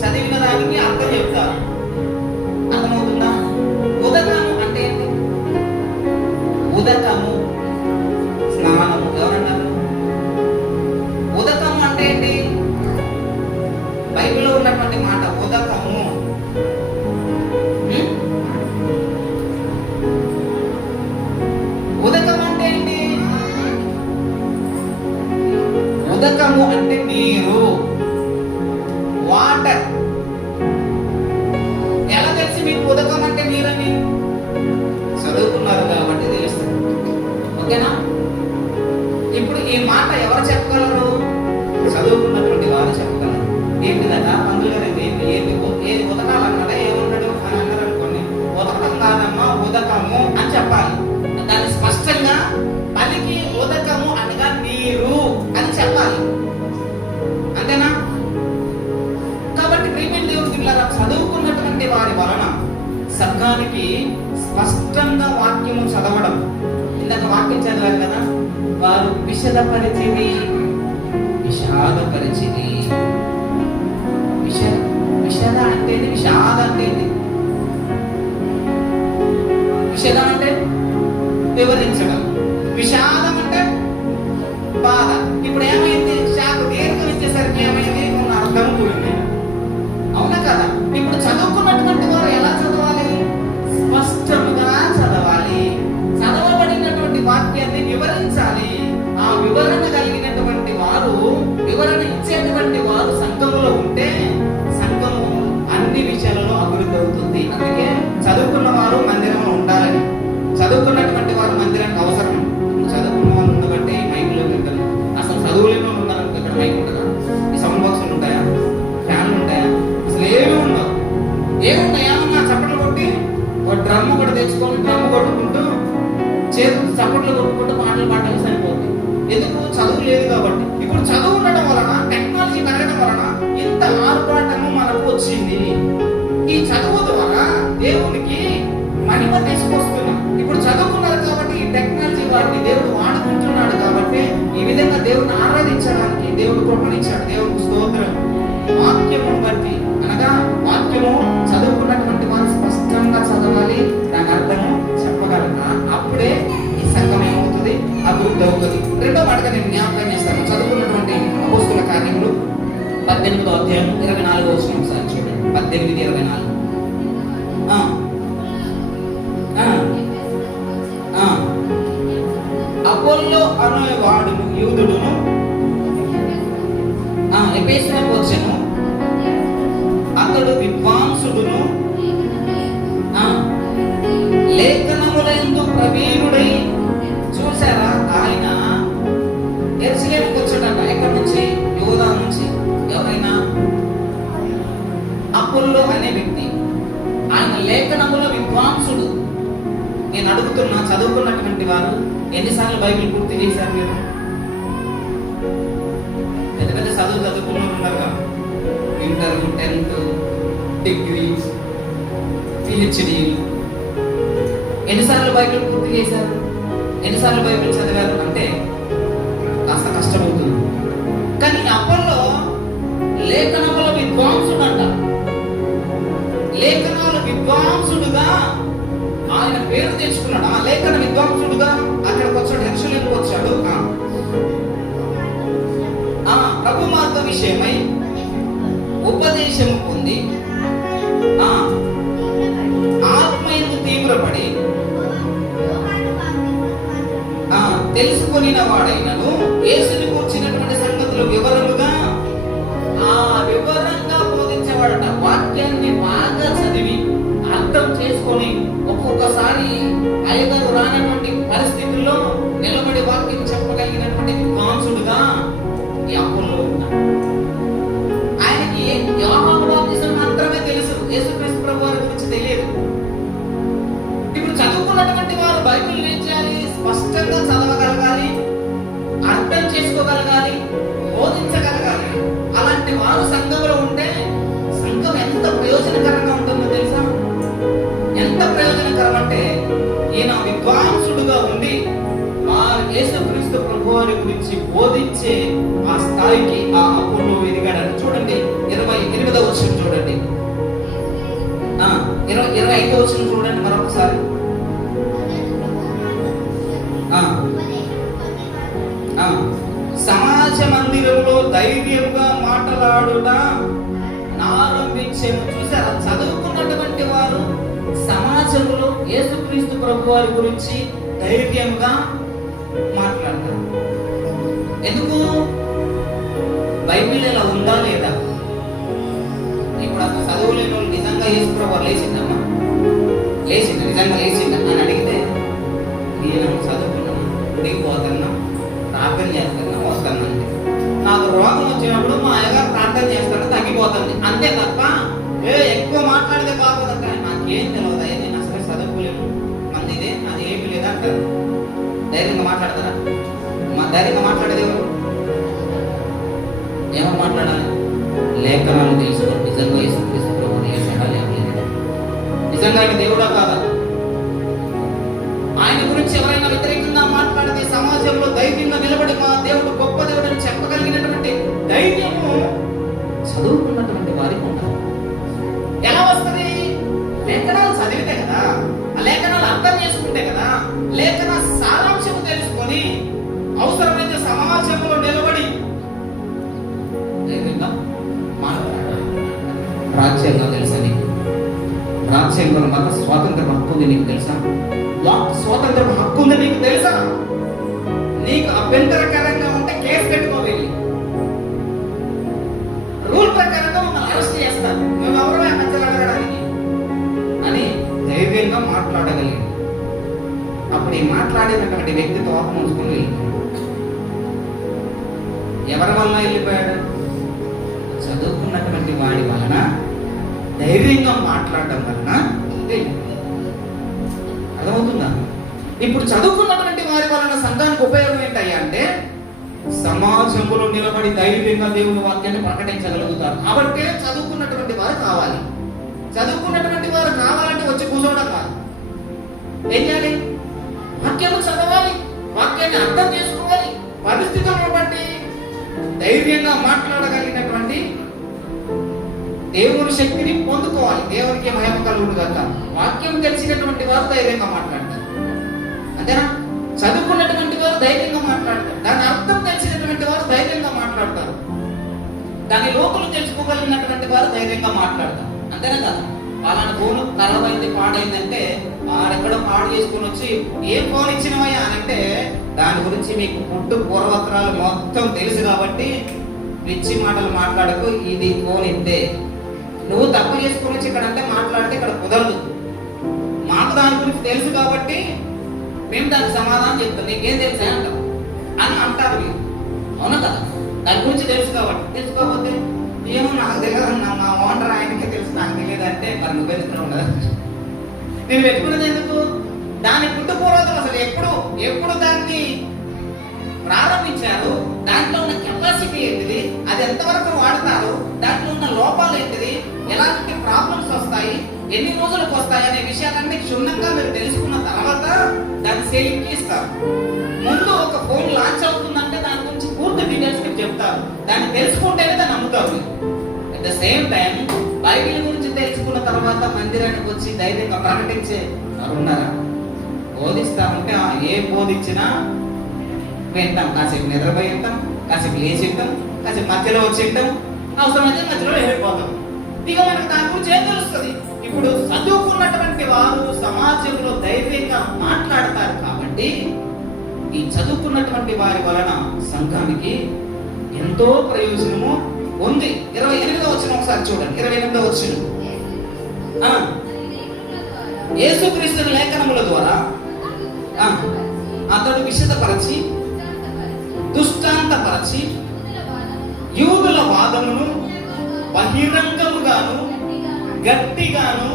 చదివిన దానికి అర్థం చెప్తారు. అర్థమవుతుందా? ఉదకము అంటే ఏంటి? ఉదకము స్నానము. ఎవరన్నారు? ఉదకము అంటే ఏంటి? బైబిల్లో ఉన్నటువంటి మాట ఉదకము. ఉదకము అంటే ఏంటి? ఉదకము అంటే నీరు, వాటర్. ఎలా తెలిసి మీకు ఉదకం అంటే నీరని? చదువుకున్నారు కాబట్టి తెలుస్తుంది. ఓకేనా? ఇప్పుడు ఈ మాట ఎవరు చెప్పగలరు? చదువుకున్నటువంటి వారు చెప్పగలరు. ఏంటిదట? అందులో ఏది ఉదకాలన్నాడా ఏమన్నాడు అని అన్నారు అనుకోండి. ఉదకం కాదమ్మా, ఉదకము అని చెప్పాలి. దాన్ని స్పష్టంగా పలికి ఉదకము అనగా నీరు అని చెప్పాలి. అంతేనా? కాబట్టి ప్రియమైన దేవుని పిల్లలారా, చదువుకున్నటువంటి వారి వలన సంఘానికి స్పష్టంగా వాక్యము చదవడం. ఇందాక వాక్యం చదివారు కదా, వారు విషాదపరిచిది. విషాద అంటే విషాద అంటే విషాదం అంటే వివరించడం, విషాదం అంటే బాధ. ఇప్పుడు ఏమైంది? శాఖ దీర్ఘం ఇచ్చేసరికి ఏమైంది? ఉన్న అర్థం కూడింది. అవునా కదా? ఇప్పుడు చదువుకున్నటువంటి వారు ఎలా చదవాలి? స్పష్టముగా చదవాలి. చదవబడినటువంటి వాక్యాన్ని వివరించాలి. ఆ వివరణ కలిగినటువంటి వారు, వివరణ ఇచ్చేటువంటి వారు సంఘములో ఉంటే సంఘము అన్ని విషయాలలో అభివృద్ధి అవుతుంది. అందుకే చదువుకున్న వారు మందిరంలో ఉండాలని, చదువుకున్నటువంటి వారు మందిరానికి అవసరం. చదువుకున్న వాళ్ళు ఉండబట్టే ఈ మైకులో వింటున్నారు. డ్రమ్ము కూడా తెచ్చుకొని డ్రమ్ము కొట్టుకుంటూ చేతులు చప్పట్లు కొట్టుకుంటూ పాటలు పాడడానికి సరిపోతుంది. ఎందుకు? చదువు లేదు కాబట్టి. ఇప్పుడు చదువు ఉండడం వలన, టెక్నాలజీ పెరగడం వలన ఇంత ఆర్భాటము మనకు వచ్చింది. ఈ చదువు ద్వారా దేవునికి మహిమ తీసుకొస్తున్నాం. ఇప్పుడు చదువుకున్నారు కాబట్టి ఈ టెక్నాలజీ వాటిని దేవుడు వాడుకుంటున్నాడు కాబట్టి ఈ విధంగా దేవుడిని ఆరాధించడానికి దేవుడు కృపనిచ్చాడు. దేవుడికి స్తోత్రం. వాక్యము బట్టి అనగా వాక్యము చదువుకున్నటువంటి వారు స్పష్టంగా చదవాలి, దాని అర్థము చెప్పగలరా, అప్పుడే ఈ సంఘం ఏమవుతుంది? అభివృద్ధి అవుతుంది. రెండో మాటగా నేను జ్ఞాపకం చేస్తాను. చదువుకున్నటువంటి అపోస్తుల కార్యములు 18వ అధ్యాయం 24వ వచనం ఒకసారి చూడండి. 18:24. అపోల్లో అనేవాడును యూదుడును ఎఫెసునకు వచ్చెను. అతడు విద్వాంసుడును లేఖనములందు ప్రవీణుడై. చూసారా, ఆయన యెరూషలేముకు వచ్చాడట. ఎక్కడి నుంచి? యూదా నుంచి. ఎవరైనా? అపోల్లో అనే వ్యక్తి. ఆయన లేఖనముల విద్వాంసుడు. నేను అడుగుతున్నా, చదువుకున్నటువంటి వారు ఎన్నిసార్లు బైబిల్ పూర్తి చేశారు? మీరు పెద్ద పెద్ద చదువుకున్న ఉన్నారుగా, ఇంటర్, 10th, డిగ్రీ, పిహెచ్డీలు. ఎన్నిసార్లు బైబిల్ పూర్తి చేశారు? ఎన్నిసార్లు బైబిల్ చదివారు అంటే కాస్త కష్టమవుతుంది. కానీ అప్పట్లో లేఖనముల విద్వాంసుడు అంట. లేఖనాల విద్వాంసుడుగా ఆయన పేరు తెచ్చుకున్నాడు. ఆ లేఖన విద్వాంసుడుగా అక్కడికి వచ్చాడు, యెరూషలేముకు వచ్చాడు. ప్రభు మార్గ విషయమై ఉపదేశము పొంది ఆత్మయందు తీవ్రపడి తెలుసుకొనిన వాడైనను యేసుని కూర్చున్నటువంటి సంగతులు వివరముగా వివరంగా బోధించేవాడట. వాక్యాన్ని బాగా చదివి అర్థం చేసుకొని ఒక్కొక్కసారి అయ్యగారు రానటువంటి పరిస్థితుల్లో నిలబడి వాక్యం చెప్పగలిగినటువంటి విద్వాంసుడుగా ఈ అపోల్లో ఉన్నాడు. ఆయనకి యోహాను బాప్తిసం మాత్రమే తెలుసు, యేసుక్రీస్తు ప్రభు వారి గురించి తెలియదు. ఇప్పుడు చదువుకున్నటువంటి వారు బైబిల్ ఏం చేయాలి? స్పష్టంగా చదవగలగాలి, అర్థం చేసుకోగలగాలి, బోధించగలగాలి. అలాంటి వారు సంఘంలో ఉంటే సంఘం ఎంత ప్రయోజనకరంగా ఉంటుందో తెలుసా? ఎంత ప్రయోజనకరం అంటే ఈయన విద్వాంసుడుగా ఉండి యేసుక్రీస్తు ప్రభువారి గురించి బోధించే ఆ స్థాయికి ఆ అపోల్లో ఎదిగాడని. చూడండి 28వ వచనం చూడండి, 25వ వచనం చూడండి మరొకసారి. సమాజ మందిరంలో ధైర్యంగా మాట్లాడుట ఆరంభించాను. చూసారా, చదువుకున్నటువంటి వారు సమాజంలో యేసుక్రీస్తు ప్రభువారి గురించి ధైర్యంగా మాట్లాడతారు. ఎందుకు? బైబిల్ ఇలా ఉందా లేదా? ఇప్పుడు అసలు చదువులేని వాళ్ళు నిజంగా యేసు ప్రభువారు లేచిందమ్మా, లేచిందా, నిజంగా లేచిందా అని అడిగితే నేను చదువుకున్నాను, దిగిపోతున్నా, ప్రార్థన చేస్తున్నా, వస్తానండి. నాకు రోగం వచ్చినప్పుడు మా అయ్యగారు ప్రార్థన చేస్తాను, తగ్గిపోతుంది, అంతే తప్ప ఎక్కువ మాట్లాడితే బాగోదంట. నాకేం తెలియదు, నేను అసలు చదువుకోలేను, మంది ఇదే అది ఏమి లేదంటారు. ధైర్యంగా మాట్లాడతారా? ధైర్యంగా మాట్లాడేది ఎవరు? ఏమో మాట్లాడాలి? లేఖనాలు తెలుసుకోండి. నిజంగా యేసుక్రీస్తు ప్రభువుని చేశాడా లేకపోతే, నిజంగా ఆయన దేవుడా కాదా? ఆయన గురించి ఎవరైనా వ్యతిరేకంగా మాట్లాడితే సమాజంలో ధైర్యంగా నిలబడి మా దేవుడు గొప్ప దేవుడని చెప్పగలిగినటువంటి ధైర్యము చదువుకున్నటువంటి వారికి ఉండాలి. ఎలా వస్తుంది? లేఖనాలు చదివితే కదా, ఆ లేఖనాలు అర్థం చేసుకుంటే కదా, లేఖన సారాంశం తెలుసుకొని అవసరమైతే సమాజంలో నిలబడి రాజ్యాంగం తెలుసా నీకు? రాజ్యాంగంలో మత స్వాతంత్ర హక్కు ఉంది నీకు తెలుసా? వాక్ స్వాతంత్ర హక్కు ఉంది నీకు తెలుసా? నీకు అభ్యంతరకరంగా ఉంటే కేసు పెట్టుకోవాలి. రూల్ ప్రకారంగా మమ్మల్ని అరెస్ట్ చేస్తారు, మేము ఎవరైనా కచ్చలడగడానికి అని ధైర్యంగా మాట్లాడగలిగింది. అప్పుడు ఈ మాట్లాడినటువంటి వ్యక్తితో ఆత్మ ఉంచుకుని వెళ్ళిపోయాడు. ఎవరి వల్ల వెళ్ళిపోయాడు? చదువుకున్నటువంటి వాడి వలన, ధైర్యంగా మాట్లాడడం వలన. అర్థమవుతుందా? ఇప్పుడు చదువుకున్నటువంటి వారి వలన సంఘానికి ఉపయోగం ఏంటయ్యా అంటే సమాజంలో నిలబడి ధైర్యంగా దేవుని వాక్యాన్ని ప్రకటించగలుగుతారు. కాబట్టి చదువుకున్నటువంటి వారు కావాలి. చదువుకున్నటువంటి వారు కావాలంటే వచ్చి కూర్చోవడం కాదు. ఏం చేయాలి? వాక్యాలు చదవాలి, వాక్యాన్ని అర్థం చేసుకోవాలి, పరిస్థితులను బట్టి ధైర్యంగా మాట్లాడగలిగినటువంటి దేవుని శక్తిని పొందుకోవాలి. దేవునికి మహిమ కలుగును గాక. వాక్యం తెలిసినటువంటి వారు ధైర్యంగా మాట్లాడతారు, అంతేనా? చదువుకున్నటువంటి వారు ధైర్యంగా మాట్లాడతారు, దాని అర్థం తెలిసినటువంటి వారు ధైర్యంగా మాట్లాడతారు, దాని లోతులు తెలుసుకోగలిగినటువంటి వారు ధైర్యంగా మాట్లాడతారు, అంతేనా కదా? వాళ్ళని ఫోన్ ఖరాబ్ అయింది, పాడైందంటే వాడెక్కడో పాడు చేసుకుని వచ్చి ఏం ఫోన్ ఇచ్చినవయ్యా అని అంటే దాని గురించి మీకు పుట్టు పూర్వత్రాలు మొత్తం తెలుసు కాబట్టి పిచ్చి మాటలు మాట్లాడకు, ఇది ఫోన్ ఇంతే, నువ్వు తప్పు చేసుకుని వచ్చి ఇక్కడ అంటే మాట్లాడితే ఇక్కడ కుదరదు, మాకు దాని గురించి తెలుసు కాబట్టి మేము దానికి సమాధానం చెప్తాం, నీకేం తెలుసా అంటాం అని అంటారు మీరు. అవునా కదా? దాని గురించి తెలుసు కాబట్టి. తెలుసుకోకపోతే ఏమో నాకు తెలియదు, మా ఓనర్ ఆయనకే తెలుసు, నాకు తెలియదు అంటే మరి నువ్వు పెట్టుకుని ఉండదు. నేను పెట్టుకున్నది ఎందుకు? దాని పుట్టుపూర్వకం అసలు ఎప్పుడు దాన్ని ప్రారంభించారు, దాంట్లో ఉన్న కెపాసిటీ ఏంటిది, అది ఎంతవరకు వాడతారు, దాంట్లో ఉన్న లోపాలు ఏంటిది, ఎలాంటి ప్రాబ్లమ్స్ వస్తాయి, ఎన్ని రోజులకు వస్తాయి అనే విషయాలన్నీ క్షుణ్ణంగా మీరు తెలుసుకున్న తర్వాత దాన్ని సేలింగ్కి ఇస్తారు. ముందు ఒక ఫోన్ లాంచ్ అవుతుందంటే దాని గురించి పూర్తి డీటెయిల్స్ మీకు చెప్తారు, దాన్ని తెలుసుకుంటేనే దాన్ని నమ్ముతారు. At the same time Bible గురించి తెలుసుకున్న తర్వాత మందిరానికి వచ్చి ధైర్యంగా ప్రకటించే ఉన్నారా? బోధిస్తా ఉంటే ఏం బోధించినా వింటాం, కాసేపు నిద్రపోయి ఉంటాం, కాసేపు లేచి ఉంటాం, కాసేపు మధ్యలో వచ్చి ఉంటాం, అవసరమైతే మధ్యలో వెళ్ళిపోతాం. ఇక మనకు దాని గురించి ఏం తెలుస్తుంది? ఇప్పుడు చదువుకున్నటువంటి వారు సమాజంలో ధైర్యంగా మాట్లాడతారు కాబట్టి ఈ చదువుకున్నటువంటి వారి వలన సంఘానికి ఎంతో ప్రయోజనము ఉంది. 28వ వచనం ఒకసారి చూడండి. 28వ వచనం, యేసుక్రీస్తు లేఖనముల ద్వారా అతడు విశదపరచి దుష్టాంతపరచి యూదుల వాదమును బహిరంగముగాను గట్టిగాను.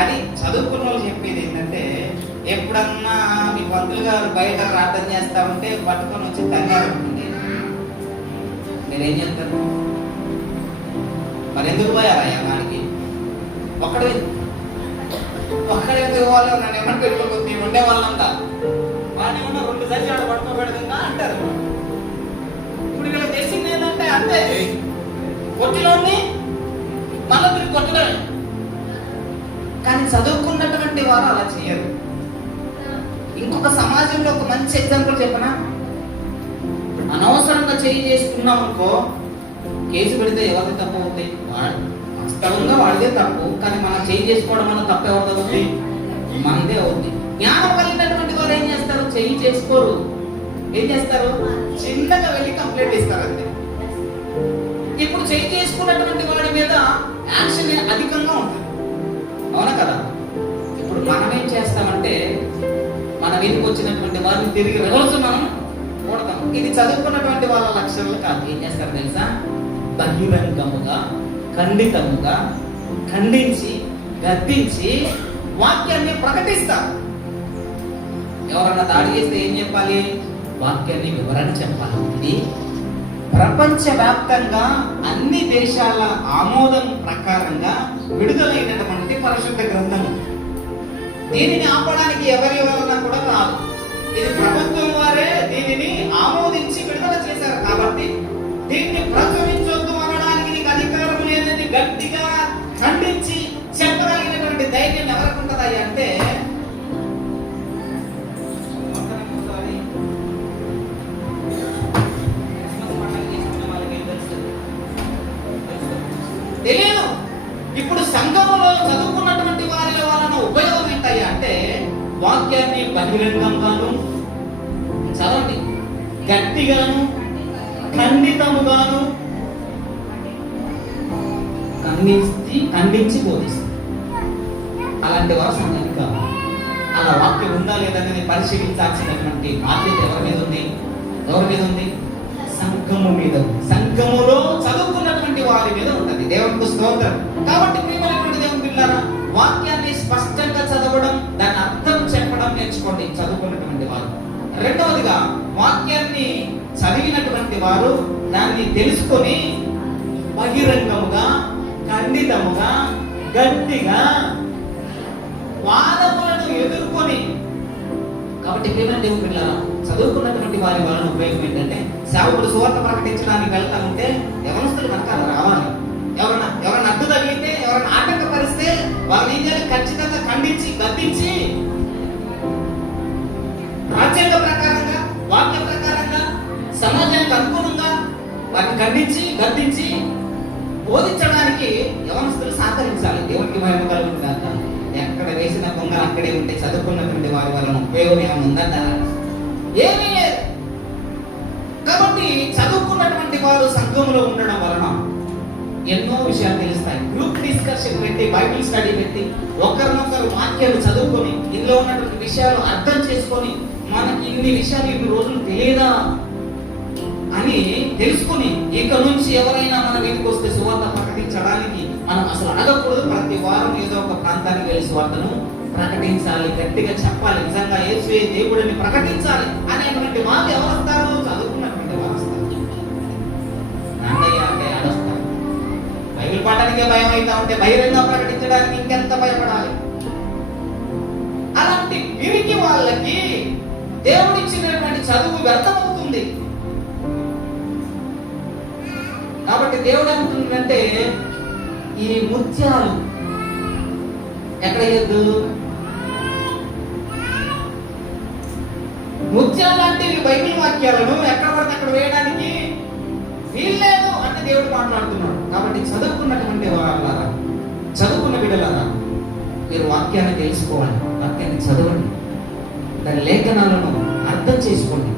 అది చదువుకున్న వాళ్ళు చెప్పేది ఏంటంటే ఎప్పుడన్నా మీ పంతులు గారు బయట ప్రార్థన చేస్తా ఉంటే పట్టుకొని వచ్చి తగ్గారు ఉంటుంది, మీరేం చేస్తారు? మరి ఎందుకు పోయారా దానికి? ఒక్కడే వాళ్ళు నన్ను ఏమన్నా పెట్టుకోకపోతే ఉండే వాళ్ళంతా వాడిని ఏమన్నా 2 సరిచాడు పట్టుకోబెడదా అంటారు. ఇప్పుడు ఇక్కడ తెలిసింది ఏంటంటే అంతే, కొట్టిలోని మళ్ళీ మీరు కొట్టడమే. కానీ చదువుకున్నటువంటి వారు అలా చేయరు. ఇంకొక సమాజంలో ఒక మంచి ఎగ్జాంపుల్ చెప్పనా? అనవసరంగా చేయి చేసుకున్నాం అనుకో, కేసు పెడితే ఎవరిది తప్పు అవుతాయి? వాస్తవంగా వాడిదే తప్పు, కానీ మనం చేయి చేసుకోవడం వల్ల తప్పు ఎవరిది అవుతుంది? మనదే అవుతుంది. జ్ఞానం కలిగినటువంటి వారు ఏం చేస్తారు? చేయి చేసుకోరు. ఏం చేస్తారు? చిన్నగా వెళ్ళి కంప్లైంట్ ఇస్తారు అంతే. ఇప్పుడు చేయి చేసుకున్నటువంటి వాడి మీద యాక్షన్ అధికంగా ఉంటుంది, అవునా కదా? ఇప్పుడు మనం ఏం చేస్తామంటే మన వీధికి వచ్చినటువంటి వారిని తిరిగి రోజు మనం కొడతాం. ఇది చదువుకున్నటువంటి వాళ్ళ లక్షణాలు కాదు. ఏం చేస్తారు తెలుసా? బహిరంగముగా ఖండితముగా ఖండించి గద్దించి వాక్యాన్ని ప్రకటిస్తారు. ఎవరన్నా దాడి చేస్తే ఏం చెప్పాలి? వాక్యాన్ని వివరణ చెప్పాలి. ఇది ప్రపంచవ్యాప్తంగా అన్ని దేశాల ఆమోదం ప్రకారంగా విడుదలైనటువంటి పరిశుద్ధ గ్రంథము. దీనిని ఆపడానికి ఎవరి వలన కూడా కాదు. ఇది ప్రభుత్వం వారే దీనిని ఆమోదించి విడుదల చేశారు కాబట్టి దీన్ని ప్రచురించొద్దు అనడానికి నీకు అధికారం లేదని గట్టిగా ఖండించి చెప్పగలిగినటువంటి ధైర్యం ఎవరికి ఉంటుందా అంటే తెలియదు. ఇప్పుడు సంఘములో చదువుకున్నటువంటి వారి వలన ఉపయోగం ఏంటయ్యా అంటే వాక్యాన్ని బహిరంగంగాను చదవండి, గట్టిగాను ఖండితముగాను ఖండించి బోధిస్తారు. అలాంటి వారు సంఘానికి కావాలి. అలా వాక్యం ఉందా లేదనేది పరిశీలించాల్సినటువంటి బాధ్యత ఎవరి మీద ఉంది? ఎవరి మీద ఉంది? సంఘము మీద. సంఘములో చదువుకున్నటువంటి వారి మీద ఉంటుంది. దేవునికి స్తోత్రం. కాబట్టి ప్రియమైనటువంటి దేవుని పిల్లలారా, వాక్యాన్ని స్పష్టంగా చదవడం, దాని అర్థం నేర్చుకోండి చదువుకున్నటువంటి వారు. రెండవదిగా వాక్యాన్ని చదివినటువంటి వారు దాన్ని తెలుసుకొని బహిరంగముగా, ఖండితముగా, గట్టిగా వాదములను ఎదుర్కొని. కాబట్టి ప్రియమైన దేవుని బిడ్డలారా, చదువుకున్నటువంటి వారి వలన ఉపయోగం ఏంటంటే, సేవకుడు సువార్త ప్రకటించడానికి వెళ్తా ఉంటే యవనస్తులు వెనకాల రావాలి. ఎవరైనా అడ్డు తగిలితే, ఎవరైనా ఆటంకపరిస్తే వాళ్ళని ఏం చేయాలి? ఖచ్చితంగా ఖండించి, గద్దించి, రాజ్యాంగ ప్రకారంగా, వాక్య ప్రకారంగా, సమాజానికి అనుగుణంగా వాటిని ఖండించి, గద్దించి బోధించడానికి యవనస్తులు సహకరించాలి. దేవునికి మహిమ కలుగును గాక. ఎక్కడ వేసిన కొంగలు అక్కడే ఉంటే చదువుకున్నటువంటి వారి వలన ఉపయోగం ఏమైనా ఉందంటారా? ఏమీ లేదు. కాబట్టి చదువుకున్నటువంటి వారు సంఘంలో ఉండడం వలన ఎన్నో విషయాలు తెలుస్తాయి. గ్రూప్ డిస్కషన్ పెట్టి, బైబిల్ స్టడీ పెట్టి, ఒకరినొకరు వాక్యాలు చదువుకొని, ఇందులో ఉన్నటువంటి విషయాలు అర్థం చేసుకొని, మనకి ఇన్ని విషయాలు ఇన్ని రోజులు తెలియదా అని తెలుసుకుని, ఇక నుంచి ఎవరైనా మన వీధికి వస్తే సువార్త ప్రకటించడానికి మనం అసలు అడగకూడదు. ప్రతి వారం ఏదో ఒక ప్రాంతానికి వెళ్ళి సువార్తను ప్రకటించాలి, గట్టిగా చెప్పాలి, నిజంగా యేసువే దేవుడిని ప్రకటించాలి అనేటువంటి వాళ్ళు ఎవరు వస్తారు? చదువుకున్నటువంటి వారు వస్తారు. నాన్నయ్య అంటే ఆడొస్తారు. బైబిల్ పాఠానికే భయం అవుతా ఉంటే బహిరంగ ప్రకటించడానికి ఇంకెంత భయపడాలి? అలాంటి పిరికి వాళ్ళకి దేవుడిచ్చినటువంటి చదువు వ్యర్థమవుతుంది. కాబట్టి దేవుడు అంటుందంటే, ఈ ముత్యాలు ఎక్కడ వేయద్దు? ముత్యాలు లాంటి బైబిల్ వాక్యాలను ఎక్కడ పడితే అక్కడ వేయడానికి వీల్లేదు అంటే దేవుడు మాట్లాడుతున్నాడు. కాబట్టి చదువుకున్నటువంటి వాళ్ళారా, చదువుకున్న బిడ్డలారా, మీరు వాక్యాన్ని తెలుసుకోవాలి, వాక్యాన్ని చదవండి, దాని లేఖనాలను అర్థం చేసుకోండి.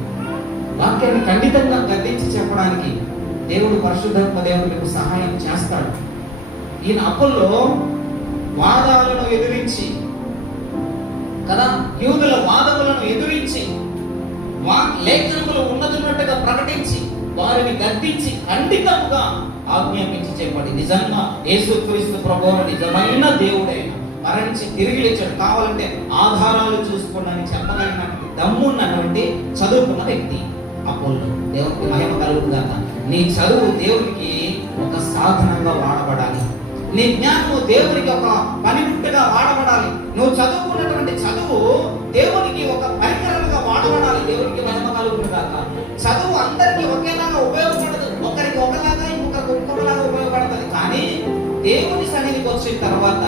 వాక్యాన్ని ఖండితంగా గద్దించి చెప్పడానికి దేవుడు, పరిశుద్ధాత్మ దేవుడు మీకు సహాయం చేస్తాడు. ఈయన అప్పుల్లో వాదాలను ఎదిరించి కదా, యూదుల వాదములను ఎదిరించి, లేఖనములు ఉన్నట్టుగా ప్రకటించి, వారిని గద్దించి ఖండితముగా ఆజ్ఞాపించి చెప్పండి. నిజంగా యేసుక్రీస్తు ప్రభువు నిజమైన దేవుడైన, మరణించి తిరిగి లేచాడు, కావాలంటే ఆధారాలు చూసుకోండి చెప్పగలిగినటువంటి దమ్మున్నటువంటి చదువుకున్న వ్యక్తి అపోల్లో. దేవునికి మహిమ కలుగుతుందట. నీ చదువు దేవునికి ఒక సాధనంగా వాడబడాలి. నీ జ్ఞానము దేవునికి ఒక పనిముట్టుగా వాడబడాలి. నువ్వు చదువుకున్నటువంటి చదువు దేవునికి ఒక పరికరంగా వాడబడాలి. దేవునికి మహిమ కలుగుతుందట. చదువు అందరికీ ఒకేలాగా ఉపయోగపడదు. ఒకరికి ఒకలాగా, ఇంకొకరికి ఇంకొకలాగా ఉపయోగపడుతుంది. కానీ దేవుని సన్నిధికి వచ్చిన తర్వాత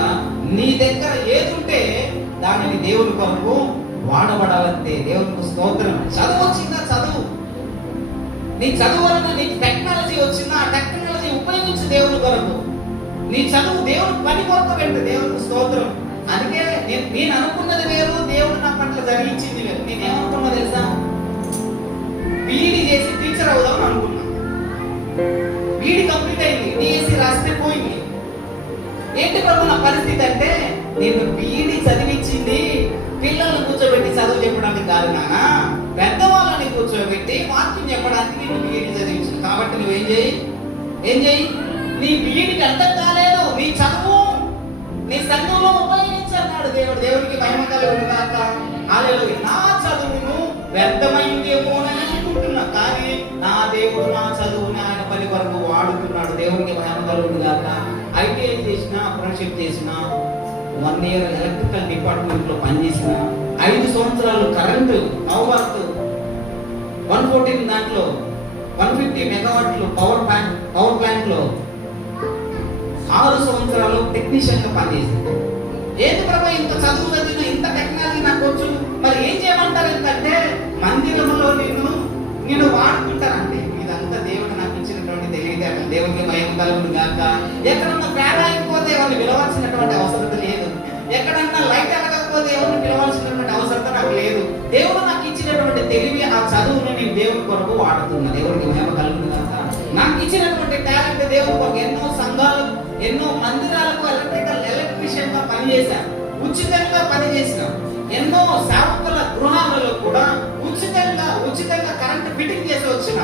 నీ దగ్గర ఏదుంటే దానిని దేవుని కొరకు వాడబడాలంటే. దేవునికి స్తోత్రం. చదువు వచ్చిందా? చదువు. నీ చదువు వలన నీకు టెక్నాలజీ వచ్చిందా? ఆ టెక్నాలజీ ఉపయోగించి దేవుని కొరకు. నీ చదువు దేవుని పని కొరకు పెట్టు. దేవునికి స్తోత్రం. అందుకే నేను అనుకున్నది వేరు, దేవుడు నా పట్ల జరిగించింది వేరు. నేనేమనుకున్నా తెలుసా? బీఈడీ చేసి టీచర్ అవుదామని అనుకున్నా. బీఈడీ కంప్లీట్ అయింది, డిఎస్సి రాస్తే పోయింది. ఏంటి ప్రభు నా పరిస్థితి అంటే, నేను బీఈడీ చదివించింది పిల్లల్ని కూర్చోబెట్టి చదువు చెప్పడానికి కాదు నాన్న, పెద్దవాళ్ళని కూర్చోబెట్టి వాక్యం చెప్పడానికి నేను బీఈడీ చదివించింది. కాబట్టి నువ్వేం చేయి? నీ బీఈడీకి అర్థం కాలేదు, నీ చదువు నీ సంఘంలో ఉపయోగించన్నాడు దేవుడు. దేవుడికి మహిమ కలుగును గాక. హల్లెలూయా. నా చదువును వ్యర్థమైందేమోనని అనుకుంటున్నా, కానీ నా దేవుడు నా చదువుని ఆయన పని వరకు వాడుతున్నాడు. దేవుడికి మహిమ కలుగును గాక. ఐటీఐ చేసిన, అప్రెంటిస్‌షిప్ చేసిన, 1 year ఎలక్ట్రికల్ డిపార్ట్మెంట్ లో పనిచేసిన, 5 సంవత్సరాలు కరెంటు పవర్ 114 దాంట్లో 150 మెగావాట్లు పవర్ ప్లాంట్ లో 6 సంవత్సరాలు టెక్నీషియన్ గా పనిచేసింది. ఏది ప్రభు ఇంత చదువు చదివిన, ఇంత టెక్నాలజీ నాకు వచ్చు, మరి ఏం చేయమంటారు? ఎందుకంటే మందిరంలో నేను వాడుకుంటానంటే. ఇదంతా దేవుడు నాకు ఇచ్చినటువంటి తెలివితేటలు. దేవునికి మహిమ కలుగును గాక. ఎక్కడన్నా పేడ అయిపోతే ఎవరిని పిలవాల్సినటువంటి అవసరం లేదు. ఎక్కడన్నా లైట్ ఎలగకపోతే ఎవరిని పిలవాల్సినటువంటి అవసరం నాకు లేదు. దేవుడు నాకు ఇచ్చినటువంటి తెలివి, ఆ చదువును నేను దేవుని కొరకు వాడుతున్నా. దేవుడికి మహిమ కలుగును గాక. నాకు ఇచ్చినటువంటి టాలెంట్ దేవుని కొరకు ఎన్నో సంఘాలు, ఎన్నో మందిరాలకు ఎలక్ట్రీషియన్ గా పనిచేశాను, ఉచితంగా పనిచేసిన. ఎన్నో సేవకుల గృహాలలో కూడా ఉచితంగా కరెంట్ ఫిట్టింగ్ చేసి వచ్చిన.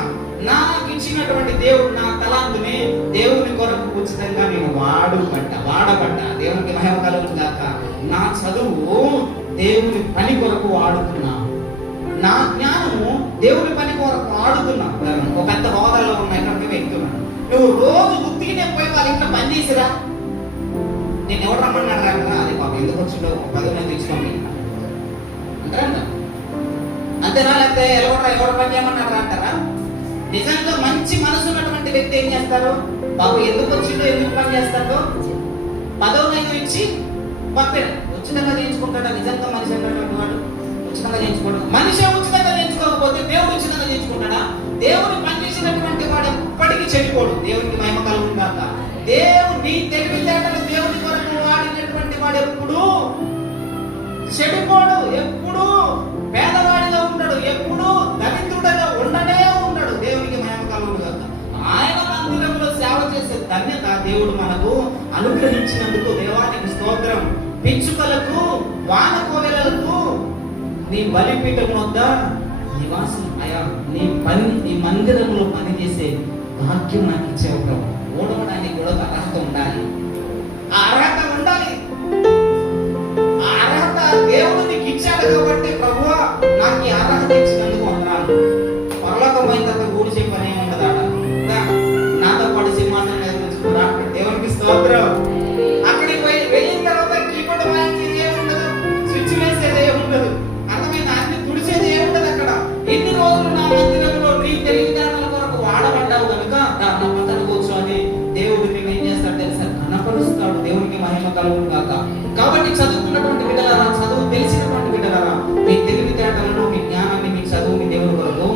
నాకు ఇచ్చినటువంటి దేవుడు నా తలాంతుని దేవుని కొరకు ఉచితంగా నేను వాడబడ్డా. దేవునికి మహిమ కలుగును గాక. నా చదువు దేవుని పని కొరకు వాడుతున్నా, నా జ్ఞానము దేవుని పని కొరకు వాడుతున్నా. ఒక పెద్ద హోదాలో ఉన్నటువంటి వ్యక్తి ఉన్నాడు. నువ్వు రోజు గుర్తినే పోయి వాళ్ళ ఇంట్లో పని చేసిరా, నేను ఎవరు రమ్మన్నాడు రా, అది పాప ఎందుకు వచ్చిందో 10 మంది తెచ్చుకోండి అంటారా? అంతేనా? లేకపోతే ఎవరు పని చేయమన్నారా అంటారా? నిజంగా మంచి మనసు ఉన్నటువంటి వ్యక్తి ఏం చేస్తారు? బాబు ఎందుకు వచ్చిందో, ఎందుకు పని చేస్తాడో 10వ ఇచ్చి పంపాడు. ఉచితంగా చేయించుకుంటాడా? నిజంగా మనిషి అన్నటువంటి వాడు ఉచితంగా చేయించుకుంటాడు. మనిషి ఉచితంగా చేయించుకోకపోతే దేవుడు ఉచితంగా చేయించుకుంటాడా? దేవుడు పని చేసినటువంటి వాడు ఎప్పటికీ చెడిపోడు. దేవునికి మహిమ కలుగును గాక. దేవుని తెలివితేటలు దేవుని కొరకు వాడినటువంటి వాడు ఎప్పుడు చెడిపోడు, ఎప్పుడు పేదవాడిగా ఉంటాడు, ఎప్పుడు దరిద్రుడిగా ఉండనే ఉంటాడు. దేవునికి మహిమ కలుగును గాక. ఆయన మందిరంలో సేవ చేసే ధన్యత దేవుడు మనకు అనుగ్రహించినందుకు దేవానికి స్తోత్రం. పిచ్చుకలకు, వానకోవెలలకు నీ బలిపీఠం వద్ద నివాసం అయా, నీ మందిరంలో పనిచేసే భాగ్యం నాకు ఇచ్చావు ప్రభు. ఓడవడానికి కూడా అర్హత ఉండాలి. ఆ అర్హత ఉండాలి. ఆ అర్హత దేవుడు నీకు ఇచ్చాడు కాబట్టి ప్రభువా నాకు ఈ అర్హత ఇచ్చినందుకు వందనాలు. పరలోకమైన తర్వాత కూడిచే పని ఉండదాట. నాతో పాటు సింహాసనం మీద కూర్చుకురా. దేవునికి స్తోత్రం. అక్కడికి పోయి వెళ్ళిన తర్వాత కీబోర్డ్ వాయించేది ఏముండదు, స్విచ్ వేసేది ఏముండదు, అర్థమైన అన్ని తుడిచేది ఏముండదు. అక్కడ ఎన్ని రోజులు నా మందిరంలో నీ తెలివితేటల కొరకు వాడబడ్డావు కనుక నా పక్కన కూర్చొని దేవుడు నేను ఏం చేస్తాడు తెలుసా? కనపరుస్తాడు. దేవునికి మహిమ కలుగును గాక. కాబట్టి చదువుకున్నటువంటి బిడ్డలారా, చదువు తెలిసినటువంటి బిడ్డలారా, మీ తెలివితేటలను, మీ జ్ఞానాన్ని, మీ చదువుని దేవుని కొరకు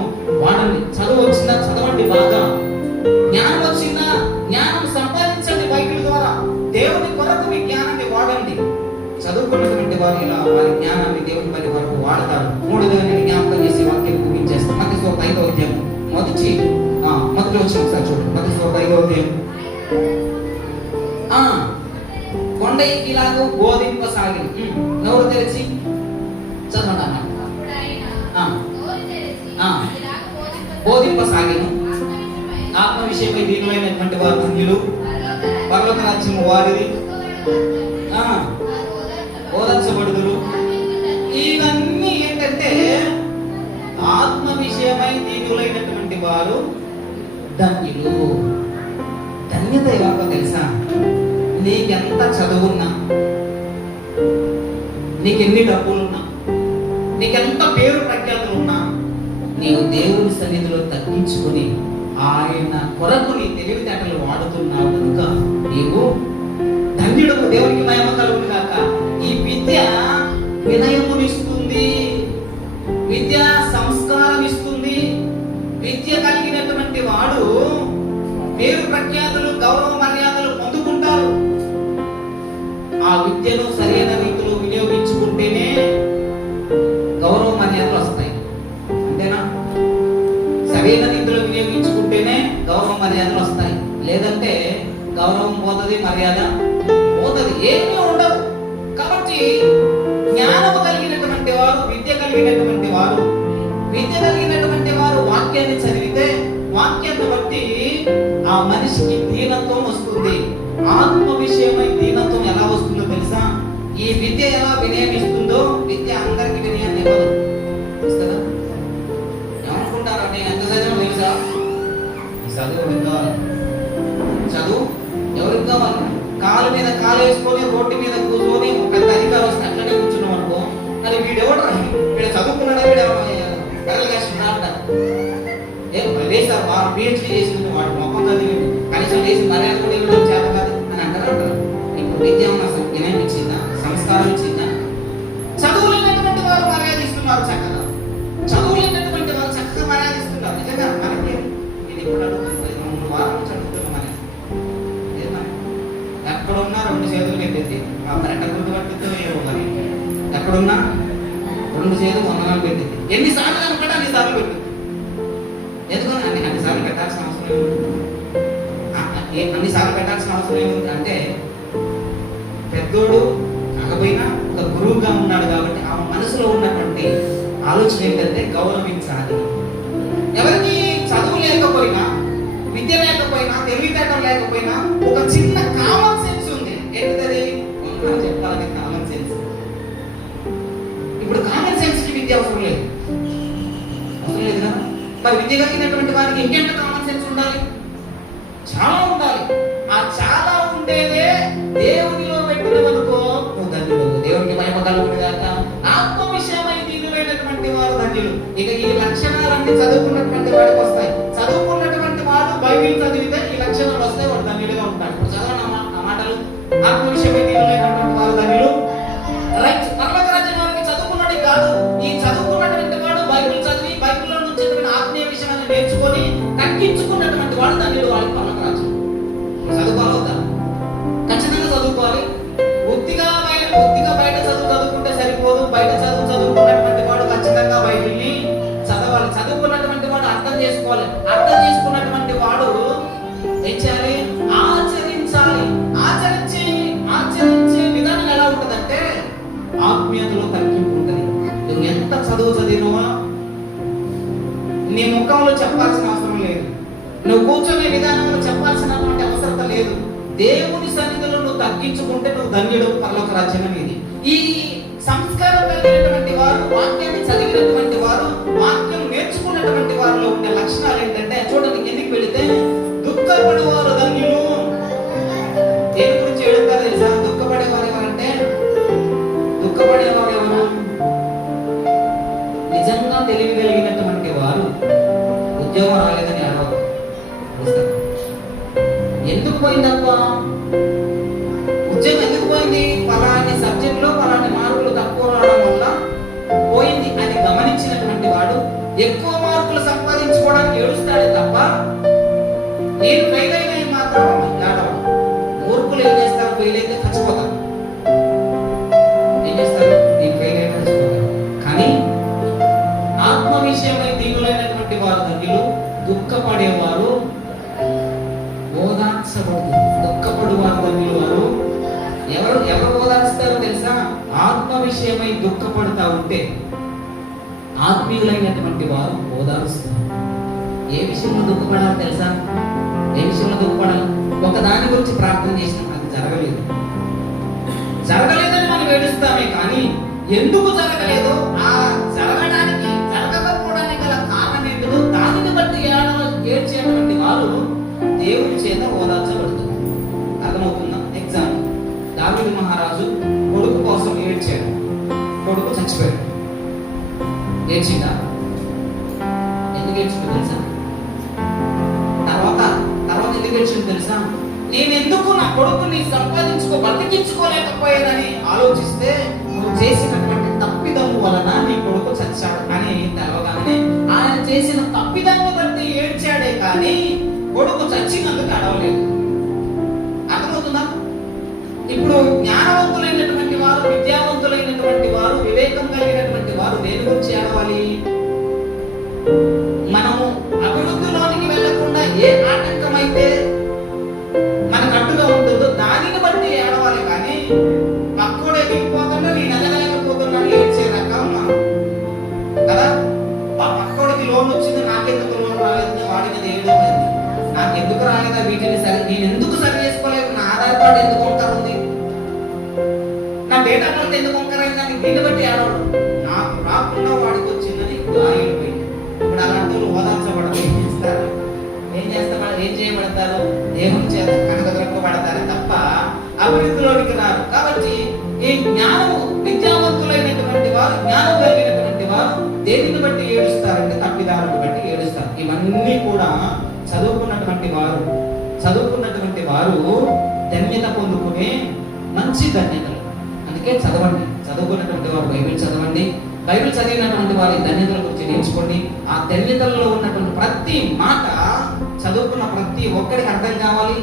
వాడండి. చదువు వచ్చిందా చదవండి బాగా. జ్ఞానం వచ్చిందా జ్ఞానం సంపాదించండి బైబిల్ ద్వారా. దేవుని కొరకు మీ జ్ఞానాన్ని వాడండి. చదువుకున్నటువంటి వారు ఇలా వారి జ్ఞానాన్ని దేవుని పని కొరకు వాడతారు. 3వ జ్ఞాపకం చేసి వాక్యం ముగించేస్తాం. మత్తయి 5వ అధ్యాయం మొదటి వచ్చిన ఒకసారి చూడండి. మత్తయి 5వ అధ్యాయం. కొండ ఎక్కిలాగా బోధింపసాగి నోరు తెరిచి చదవండి. బోధింపసాగిను ఆత్మ విషయమై దీనులైనటువంటి వారు ధన్యులు, పర్వత రాజ్యం వారిది, ఓదార్చబడుదురు. ఇవన్నీ ఏంటంటే ఆత్మ విషయమై దీనులైనటువంటి వారు ధన్యులు. ధన్యత ఎవరికో తెలుసా? నీకెంత చదువున్నా, నీకెన్ని డబ్బులున్నా, నీకెంత పేరు ప్రఖ్యాతులున్నా, నీవు దేవుని సన్నిధిలో తగ్గించుకుని ఆయన కొరకు నీ తెలివితేటలు వాడుతున్నావు కనుక నీవు ధన్యుడు. దేవునికి మహిమ కలుగును గాక. ఈ విద్య వినయమునిస్తుంది, విద్య సంస్కారం ఇస్తుంది. విద్య కలిగినటువంటి వాడు పేరు ప్రఖ్యాతులు, గౌరవ మర్యాదలు పొందుకుంటారు. ఆ విద్యను సరైన రీతిలో వినియోగించుకుంటేనే గౌరవ మర్యాదలు వస్తాయి. అంతేనా? సరైన రీతిలో వినియోగించుకుంటేనే గౌరవ మర్యాదలు వస్తాయి. లేదంటే గౌరవం పోతుంది, మర్యాద పోతుంది, ఏమీ ఉండదు. కాబట్టి జ్ఞానము కలిగినటువంటి వారు, విద్య కలిగినటువంటి వారు వాక్యాన్ని చదివితే వాక్యాన్ని బట్టి ఆ మనిషికి దీనత్వం వస్తుంది. ఆత్మ విషయమై దీనత్వం ఎలా వస్తుందో తెలుసా? ఈ విద్య ఎలా వినయమిస్తుందో విద్య అందరికి వినయాన్ని ఇవ్వదు. ఇస్తుందా? ఏమనుకుంటారా? నేను ఎంత చదివాను తెలుసా? చదువు ఎవరికి కావాలి? కాలు మీద కాలు వేసుకొని రోడ్డు మీద కూర్చొని ఒక పెద్ద అధికారం వస్తే అట్లనే కూర్చున్నాం అనుకో, మరి వీడెవడు? వీడు చదువుకున్నాడా? వీడు వేస్తారు. వారు పిహెచ్డీ చేసింది, వాడు మొక్కం చదివి కనీసం వేసి మర్యాద కూడా ఇవ్వడం చేత కాదు అని అంటారు. ఇప్పుడు విద్య అసలు వినయం ఇచ్చిందా? సంస్కారం ఇచ్చిందా? చదువు లేనటువంటి వారు మర్యాద ఇస్తున్నారు చక్కగా. చదువు లేనటువంటి వారు చక్కగా మర్యాద ఇస్తున్నారు. నిజంగా మనకి ఇది ఇప్పుడు అడుగుతుంది. 3 వారాలు చదువుతున్నాం. మనకి ఎక్కడున్నా 2 చేతులు పెట్టేది. మరి ఎక్కడ గుర్తుపట్టిద్దో ఏమో. మరి ఎక్కడున్నా 2 చేతులు వందనాలు పెట్టేది. ఎన్నిసార్లు అనుకుంటే అన్నిసార్లు పెట్టింది. ఎందుకని అన్నిసార్లు పెట్టాల్సిన అవసరం ఏముంది? అన్నిసార్లు పెట్టాల్సిన అవసరం ఏముంది అంటే పెద్దోడు కాకపోయినా ఒక గురువుగా ఉన్నాడు కాబట్టి ఆ మనసులో ఉన్నటువంటి ఆలోచన ఏంటంటే గౌరవించాలి. ఎవరికి చదువు లేకపోయినా, విద్య లేకపోయినా, తెలివితేటం లేకపోయినా ఒక చిన్న కామన్ సెన్స్ ఉంది. ఏంటది? చెప్పాలని కామన్ సెన్స్. విద్య అవసరం లేదు కదా. మరి విద్య కలిగినటువంటి వారికి ఇంకెంత కామన్ సెన్స్ ఉండాలి? చాలా ఉండాలి. ఆ చాలా ఉండేదే దేవునిలో పెట్టినవనుకో నువ్వు ధన్యుడు. దేవునికి మహిమ కలుగును గాక. ఆత్మ విషయమై దీనులైనటువంటి వారు ధన్యులు. ఇక ఈ లక్షణాలన్నీ చదువుకున్నటువంటి వాడికి వస్తాయి. చదువుకున్నటువంటి వాడు బైబిల్ చదివితే ఈ లక్షణాలు వస్తాయి, వాడు ధన్యులుగా ఉంటాడు. ఇప్పుడు చదవండి ఆ మాటలు. ఆత్మ విషయమై దీనులైనటువంటి వారు ధన్యులు. రైట్. పరలోక రాజ్యం వారికి చదువుకున్నది కాదు. ఈ చదువుకున్నటువంటి వాడు బైబిల్ చదివి బైబిల్లో నుంచి ఆత్మీయ విషయాన్ని నేర్చుకొని తగ్గించుకున్నటువంటి వాడు ధన్యుడు. వాడికి పరలోక రాజ్యం. చదువుకోవాలవుతా? ఖచ్చితంగా చదువుకోవాలి. ఒత్తిగా బయట చదువుకుంటే సరిపోదు. బయట చదువుకున్నటువంటి వాడు ఖచ్చితంగా బైబిల్ని చదవాలి. చదువుకున్నటువంటి వాడు అర్థం చేసుకోవాలి. అర్థం చేసుకున్నటువంటి వాడు ఏం చేయాలి? ఆచరించాలి. ఆచరించే విధానం ఎలా ఉంటుందంటే ఆత్మీయతలో తగ్గింపు ఉంటుంది. నువ్వు ఎంత చదువు చదివినవా నీ ముఖంలో చెప్పాల్సిన అవసరం లేదు. నువ్వు కూర్చొనే విధానంలో చెప్పాల్సినటువంటి అవసరం లేదు. దేవుని సన్నిధిలో నువ్వు తగ్గించుకుంటే నువ్వు ధన్యుడు. పరలోక రాజ్యం అనేది ఈ సంస్కారం కలిగినటువంటి వారు, వాక్యాన్ని చదివినటువంటి వారు, వాక్యం నేర్చుకున్నటువంటి వారిలో ఉండే లక్షణాలు ఏంటంటే చూడండి, ఎందుకు వెళితే దుఃఖపడేవారు ధన్యులు. దేని గురించి ఏడుతారు తెలుసా? దుఃఖపడేవారు ఎవరంటే, దుఃఖపడేవారు ఎవరు? నిజంగా తెలివి కలిగినటువంటి వారు ఉద్యోగం రాలేదని అడగరు. ఎందుకు పోయిందప్ప ఉద్యోగం? ఎందుకు పోయింది? పలాని సబ్జెక్ట్ లో పలాని మార్కులు తక్కువ రావడం వల్ల పోయింది అని గమనించినటువంటి వాడు ఎక్కువ మార్కులు సంపాదించుకోవడానికి ఏడుస్తాడే తప్ప నేను ఫెయిల్ అయినా మాత్రం ఏడవడం. మూర్ఖులు ఏం చేస్తారు? ఫెయిల్ అయితే చచ్చిపోతారు. ఏం చేస్తారు? నేను ఫెయిల్ అయితే చచ్చిపోతారు. కానీ ఆత్మ విషయమై దీనులైనటువంటి వారు ధన్యులు. దుఃఖపడేవారు ఓదార్చబడుతుంది. దుఃఖపడువారు ధన్యులు వారు. ఎవరు ఓదార్చుతారో తెలుసా? ఆత్మ విషయమై దుఃఖపడుతూ ఉంటే ఆత్మీయులైనటువంటి వారు ఓదారుస్తారు. ఏ విషయంలో దుఃఖపడాలో తెలుసా? ఏ విషయంలో దుఃఖపడాలి? ఒక దాని గురించి ప్రార్థన చేసినప్పుడు అది జరగలేదని మనం ఏడుస్తామే, కానీ ఎందుకు జరగలేదో ఆ జరగకపోవడానికి గల కారణం ఏంటో దానిని బట్టి ఏడ్చేటువంటి వారు దేవుని చేత ఓదార్చబడుతుంది. అర్థమవుతుందా? ఎగ్జాంపుల్, దావీదు మహారాజు కొడుకు కోసం ఏడ్చాడు. కొడుకు చచ్చిపోయాడు. ఏడ్చిందా? ఎందుకు ఏడ్చిందో తెలుసా? తర్వాత ఎందుకు ఏడ్చిందో తెలుసా? నేను ఎందుకు నా కొడుకుని బతికించుకోలేకపోయానని ఆలోచిస్తే నువ్వు చేసినటువంటి తప్పిదము వలన నీ కొడుకు చచ్చాడు అని తెలవగానే ఆయన చేసిన తప్పిదము బట్టి ఏడ్చాడే కానీ కొడుకు చచ్చినందుకు అడవలేదు. అర్థమవుతుందా? ఇప్పుడు జ్ఞానవంతులైనటువంటి వారు, విద్యావంతులైనటువంటి వారు, వివేకం కలిగినటువంటి వారు దేని గురించి ఏడవాలి? మనము అభివృద్ధిలోనికి వెళ్లకుండా ఏ ఆటంకం అయితే మనకు అడ్డుగా ఉంటుందో దానిని బట్టి ఏడవాలి. కానీ పక్కోడే దిగిపోతున్నా నేను ఎదగలేకపోతున్నా ఏడ్చే రకం మనం కదా. పక్కోడికి లోన్ వచ్చింది, నాకెందుకు లోన్ రాలేదు, వాడి మీద ఏదో నాకెందుకు రాలేదా, వీటిని నేను ఎందుకు సరి చేసుకోలేదు, నా ఆధార్ కార్డు ఎందుకు వంకర ఉంది, నా డేటా బర్త్ ఎందుకు వంకర అయిందని దీన్ని బట్టి ఏడవడం. నాకు రాకుండా వాడికి వచ్చిందని గాయపోయింది. ఇప్పుడు అలాంటి వాళ్ళు ఓదార్చబడదు. ఏం చేయబడతారు? దేవుని చేత కనకదొరకబడతారు తప్ప అభివృద్ధిలోనికి రారు. కాబట్టి ఈ జ్ఞానము, విద్యావంతులైనటువంటి వారు, జ్ఞానం కలిగినటువంటి వారు దేనిని బట్టి ఏడుస్తారంటే తప్పిదారుని బట్టి ఏడుస్తారు. ఇవన్నీ కూడా చదువుకున్నటువంటి వారు ధన్యత పొందుకునే మంచి ధన్యతలు. అందుకే చదవండి. చదువుకున్నటువంటి వారు బైబిల్ చదవండి. బైబిల్ చదివినటువంటి వారి ధన్యతల గురించి నేర్చుకోండి. ఆ ధన్యతల్లో ఉన్నటువంటి ప్రతి మాట చదువుకున్న ప్రతి ఒక్కరికి అర్థం కావాలి.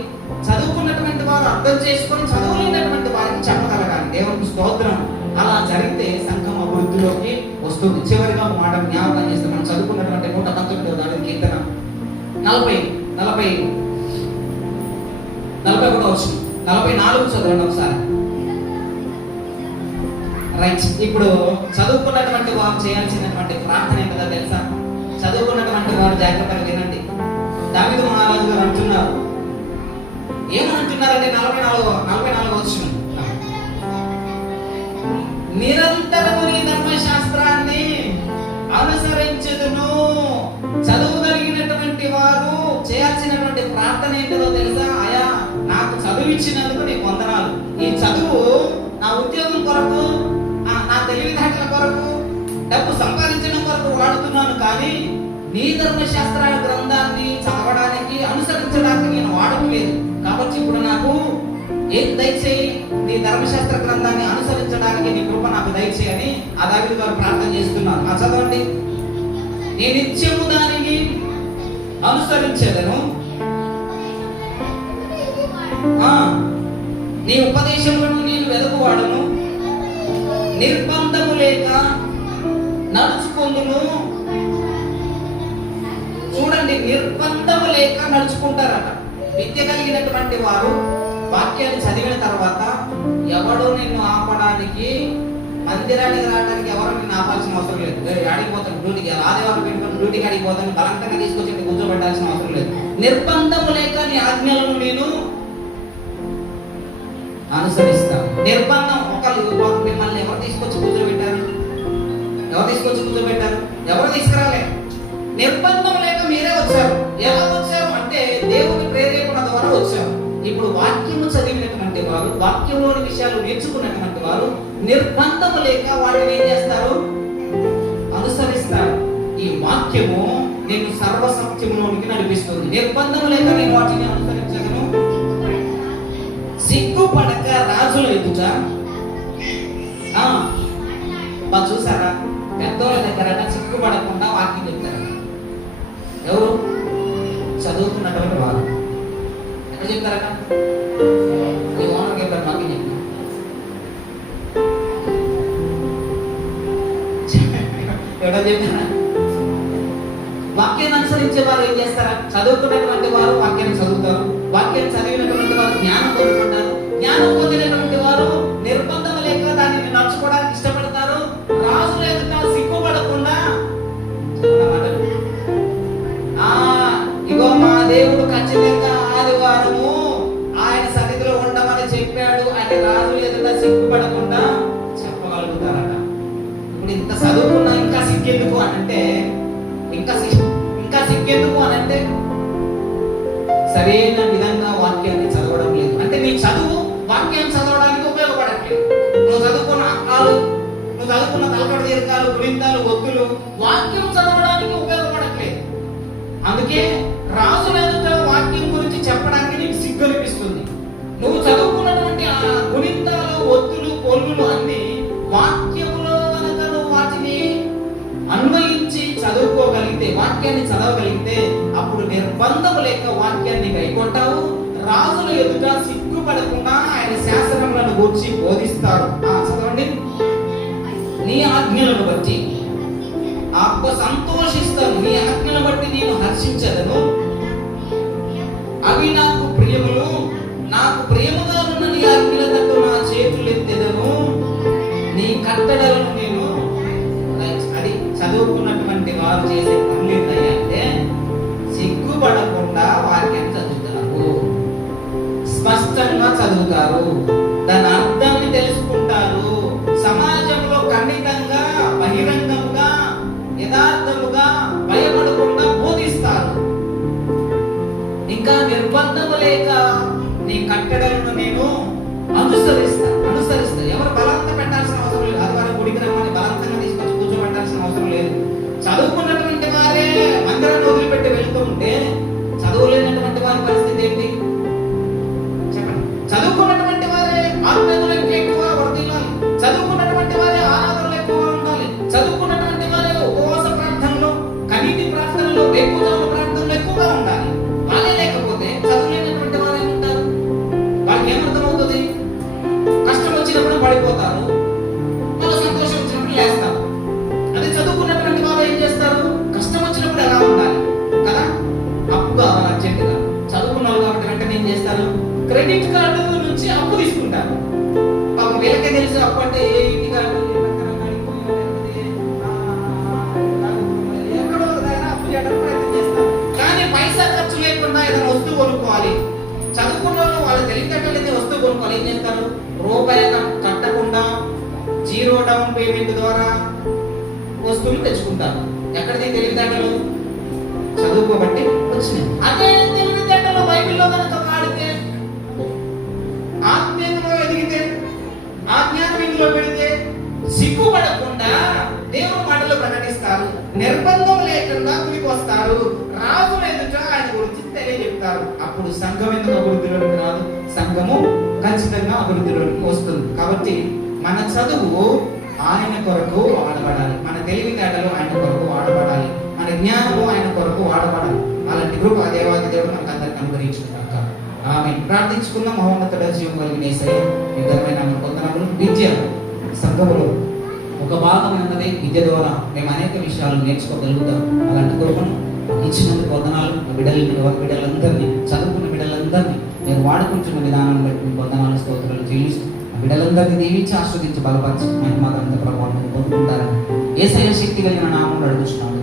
చదువుకున్నటువంటి వారు అర్థం చేసుకొని చదువులేనటువంటి వారికి చెప్పగలగాలి. దేవునికి స్తోత్రం. అలా జరిగితే సంఘం అభివృద్ధిలోకి వస్తుంది. చివరిగా మాట జ్ఞాపకం చేస్తే మనం చదువుకున్నటువంటి 119వ కీర్తన 41 వచ్చింది. 44 చదవండి ఒకసారి. రైట్. ఇప్పుడు చదువుకున్నటువంటి వారు చేయాల్సినటువంటి ప్రార్థన ఏంటో తెలుసా? చదువుకున్నటువంటి వారు జాగ్రత్తగా వినండి. దావీదు మహారాజు గారు అంటున్నారు, ఏమంటున్నారంటే 44 వచ్చింది. నిరంతరము నీ ధర్మశాస్త్రాన్ని ఇచ్చినందుకు నీకు వందనాలు. ఈ చదువు నా ఉద్యోగం కొరకు, నా తెలివితేటల కొరకు, డబ్బు సంపాదించడం కొరకు వాడుతున్నాను, కానీ నీ ధర్మశాస్త్ర గ్రంథాన్ని చదవడానికి, అనుసరించడానికి నేను వాడట్లేదు. కాబట్టి ఇప్పుడు నాకు ఏం దయచేయి, నీ ధర్మశాస్త్ర గ్రంథాన్ని అనుసరించడానికి నీ కృప నాకు దయచేయని ఆ దావీదు గారు ప్రార్థన చేస్తున్నాను. చదవండి. నేను నిత్యము దానిని అనుసరించేదను, నీ ఉపదేశములను నేను వెదకువాడను, నిర్బంధము లేక నడుచుకుందును. చూడండి, నిర్బంధము లేక నడుచుకుంటారట. విద్య కలిగినటువంటి వారు వాక్యాన్ని చదివిన తర్వాత ఎవడో నిన్ను ఆపడానికి, మందిరానికి రావడానికి ఎవరు నిన్ను ఆపాల్సిన అవసరం లేదు. అడిగిపోతాను డ్యూటీకి, ఆదివారం పెట్టుకుని డ్యూటీకి అడిగిపోతాను, బలంతంగా తీసుకొచ్చి కూర్చోబెట్టాల్సిన అవసరం లేదు. నిర్బంధము లేక నీ ఆజ్ఞలను నేను అనుసరిస్తాను. నిర్బంధం, ఒకళ్ళు మిమ్మల్ని ఎవరు తీసుకొచ్చి కూర్చోబెట్టారు? ఎవరు తీసుకురాలే. నిర్బంధం లేక మీరే వచ్చారు. ఎలా వచ్చారు అంటే దేవుని ప్రేరేపణ ద్వారా వచ్చారు. ఇప్పుడు వాక్యము చదివినటువంటి వారు, వాక్యంలోని విషయాలు నేర్చుకున్నటువంటి వారు నిర్బంధము లేక వాటిని ఏం చేస్తారు? అనుసరిస్తారు. ఈ వాక్యము నేను సర్వసత్యములోనికి నడిపిస్తుంది. నిర్బంధము లేక నేను వాటిని అనుసరించగలను. సిగ్గుపడక రాజుల ఎదుట, చూసారా, పెద్దోళ్ళ దగ్గర సిగ్గుపడకుండా వాక్యం చెప్తారు. ఎవరు? చదువుతున్నటువంటి వారు. ఎక్కడ చెప్తారట? ఈ ఓనర్ చెప్పారు, వాక్యం చెప్తారు. ఎవడో చెప్తారా? వాక్యాన్ని అనుసరించే వారు ఏం చేస్తారా? చదువుకున్నటువంటి వారు వాక్యాన్ని చదువుతారు. వాక్యాన్ని చదివినటువంటి వారు జ్ఞానం పొందుకుంటారు. జ్ఞానం పొందినటువంటి వారు నిర్బంధం లేక దానిని నడుచుకోవడానికి ఇష్టపడతారు. రాజుల ఎదుట సిగ్గుపడకుండా, ఇగో మా దేవుడు ఖచ్చితంగా ఆదివారము ఆయన సన్నిధిలో ఉండమని చెప్పాడు అని రాజుల ఎదుట సిగ్గుపడకుండా చెప్పగలుగుతారట. ఇప్పుడు ఇంత చదువుకున్నా ఇంకా సిగ్గెందుకు అని అంటే, ఇంకా సిగ్గెందుకు అని అంటే సరైన విధంగా వాక్యాన్ని చదవడం లేదు. అంటే నీ చదువు వాక్యాన్ని చదవడానికి ఉపయోగపడట్లేదు. నువ్వు చదువుకున్న అక్కాలు, నువ్వు చదువుకున్న తలకడ దీర్ఘాలు, గురింతాలు, ఒత్తులు వాక్యం చదవడానికి ఉపయోగపడట్లేదు. అందుకే రాజుల ఎదుట వాక్యం గురించి చెప్పడానికి నీకు సిగ్గు అనిపిస్తుంది. నువ్వు చదువుకున్నటువంటి ఆ గురింతాలు, ఒత్తులు, పొల్లులు అన్ని వాక్యములో కనుక నువ్వు వాటిని అన్వయించి చదువుకోగలిగితే, వాక్యాన్ని చదవగలిగితే అప్పుడు నిర్బంధము లేక వాక్యాన్ని కైకొంటావు. రాజుల ఎదుట సిగ్గుపడకుండా ఆయన శాసనములను గూర్చి బోధిస్తారు. చదవండి. నీ ఆజ్ఞలను బట్టి సంతోషిస్తాను, నీ ఆజ్ఞలను బట్టి నేను హర్షించదను. అవి నాకు ప్రియములు, నాకు ప్రియముగా ఉన్న నీ ఆజ్ఞలతో నా చేతులు ఎత్తెదను. నీ కట్టడలను నేను, అది చదువుకున్నటువంటి వారు చేసే పనులు ఏంటంటే సిగ్గుపడకుండా వాక్యం చదువుతారు, స్పష్టంగా చదువుతారు, దాని అర్థాన్ని తెలుసుకుంటారు. సమాజంలో ఖండితంగా, బహిరంగంగా, యథార్థముగా, భయపడకుండా బోధిస్తారు. ఇంకా నిర్బంధము లేక నీ కట్టడలను నేను అనుసరిస్తా. ఎవరు బలంగా పెట్టాల్సిన అవసరం లేదు. ఆదివారం గుడికి రమ్మని బలంతంగా తీసుకొచ్చి కూర్చోబెట్టాల్సిన అవసరం లేదు. చదువుకున్నటువంటి వారే మందిరాన్ని వదిలిపెట్టి వెళ్తూ ఉంటే చదువులేనటువంటి వారి పరిస్థితి ఏంటి చెప్పండి. చదువుకున్నటువంటి వారే ఆత్మీయులకు ఎక్కువ వర్ధిల్లాలి. చదువుకున్నటువంటి వారే ఆరాధనలు ఎక్కువగా ఉండాలి. చదువుకున్నటువంటి వారే ఉపవాస ప్రార్థనలో, కనీటి ప్రార్థనలో, వేకువజామున ప్రార్థనలో ఎక్కువగా ఉండాలి. వాళ్ళే లేకపోతే చదువులేనటువంటి వారు ఏముంటారు? వాళ్ళకి ఏమర్థమవుతుంది? కష్టం వచ్చినప్పుడు పడిపోతారు, మళ్ళీ సంతోషం వచ్చినప్పుడు లేస్తారు. అదే చదువుకున్నటువంటి వారు ఏం చేస్తారు? కష్టం వచ్చినప్పుడు ఎలా ఉండాలి కదా, అప్పు కావాలి అర్జెంటుగా. చదువుకున్నారు కాబట్టి వెంటనే ఏం చేస్తారు? క్రెడిట్ కార్డు నుంచి అప్పు తీసుకుంటారు. పాపం వీళ్ళకే తెలిసి అప్పు అంటే ఏ ఇంటి కార్డు ఎక్కడో అప్పు చేయడానికి ప్రయత్నం చేస్తారు. కానీ పైసా ఖర్చు లేకుండా ఏదైనా వస్తువు కొనుక్కోవాలి. చదువుకున్న వాళ్ళు వాళ్ళ తెలివితేటలైతే వస్తువు కొనుక్కోవాలి. ఏం చేస్తారు? రూపాయి కట్టకుండా 0 డౌన్ పేమెంట్ ద్వారా వస్తువులు తెచ్చుకుంటారు. ఎక్కడిది తెలివితేటలు? చదువుకోబట్టి వచ్చినాయి. అదే తెలివితేటలు బైబిల్లో కనుక వాడితే చేతిలో పెడితే సిగ్గుపడకుండా దేవుని మాటలు ప్రకటిస్తారు, నిర్బంధం లేకుండా గుడికి వస్తారు, రాజుల ఎదుట ఆయన గురించి తెలియజెప్తారు. అప్పుడు సంఘం ఎందుకు అభివృద్ధిలోకి రాదు? సంఘము ఖచ్చితంగా అభివృద్ధిలోకి వస్తుంది. కాబట్టి మన చదువు ఆయన కొరకు వాడబడాలి, మన తెలివితేటలు ఆయన కొరకు వాడబడాలి, మన జ్ఞానము ఆయన కొరకు వాడబడాలి. అలాంటి కృప దేవాది దేవుడు మనకు అందరికి అనుగ్రహించుకుంటాక ఆమె ప్రార్థించుకున్న మహోన్నతుడ జీవం కలిగిన యేసయ్య విధమైన పొందనములు విద్య సంఘములో ఒక భాగమైనది. విద్య ద్వారా మేము అనేక విషయాలు నేర్చుకోగలుగుతాం. అలాంటి కృపను ఇచ్చినందుకు వందనాలు. బిడ్డలందరినీ, చదువుకున్న బిడ్డలందరినీ మీరు వాడుకుంటున్న విధానాన్ని బట్టి వందనాలు, స్తోత్రాలు చెల్లిస్తూ బిడ్డలందరినీ దీవించి ఆస్వాదించి బలపరిచి మహిమ గ్రంథ ప్రభావం పొందుకుంటారని యేసయ్య శక్తి కలిగిన నామములో అడుగుతున్నాము.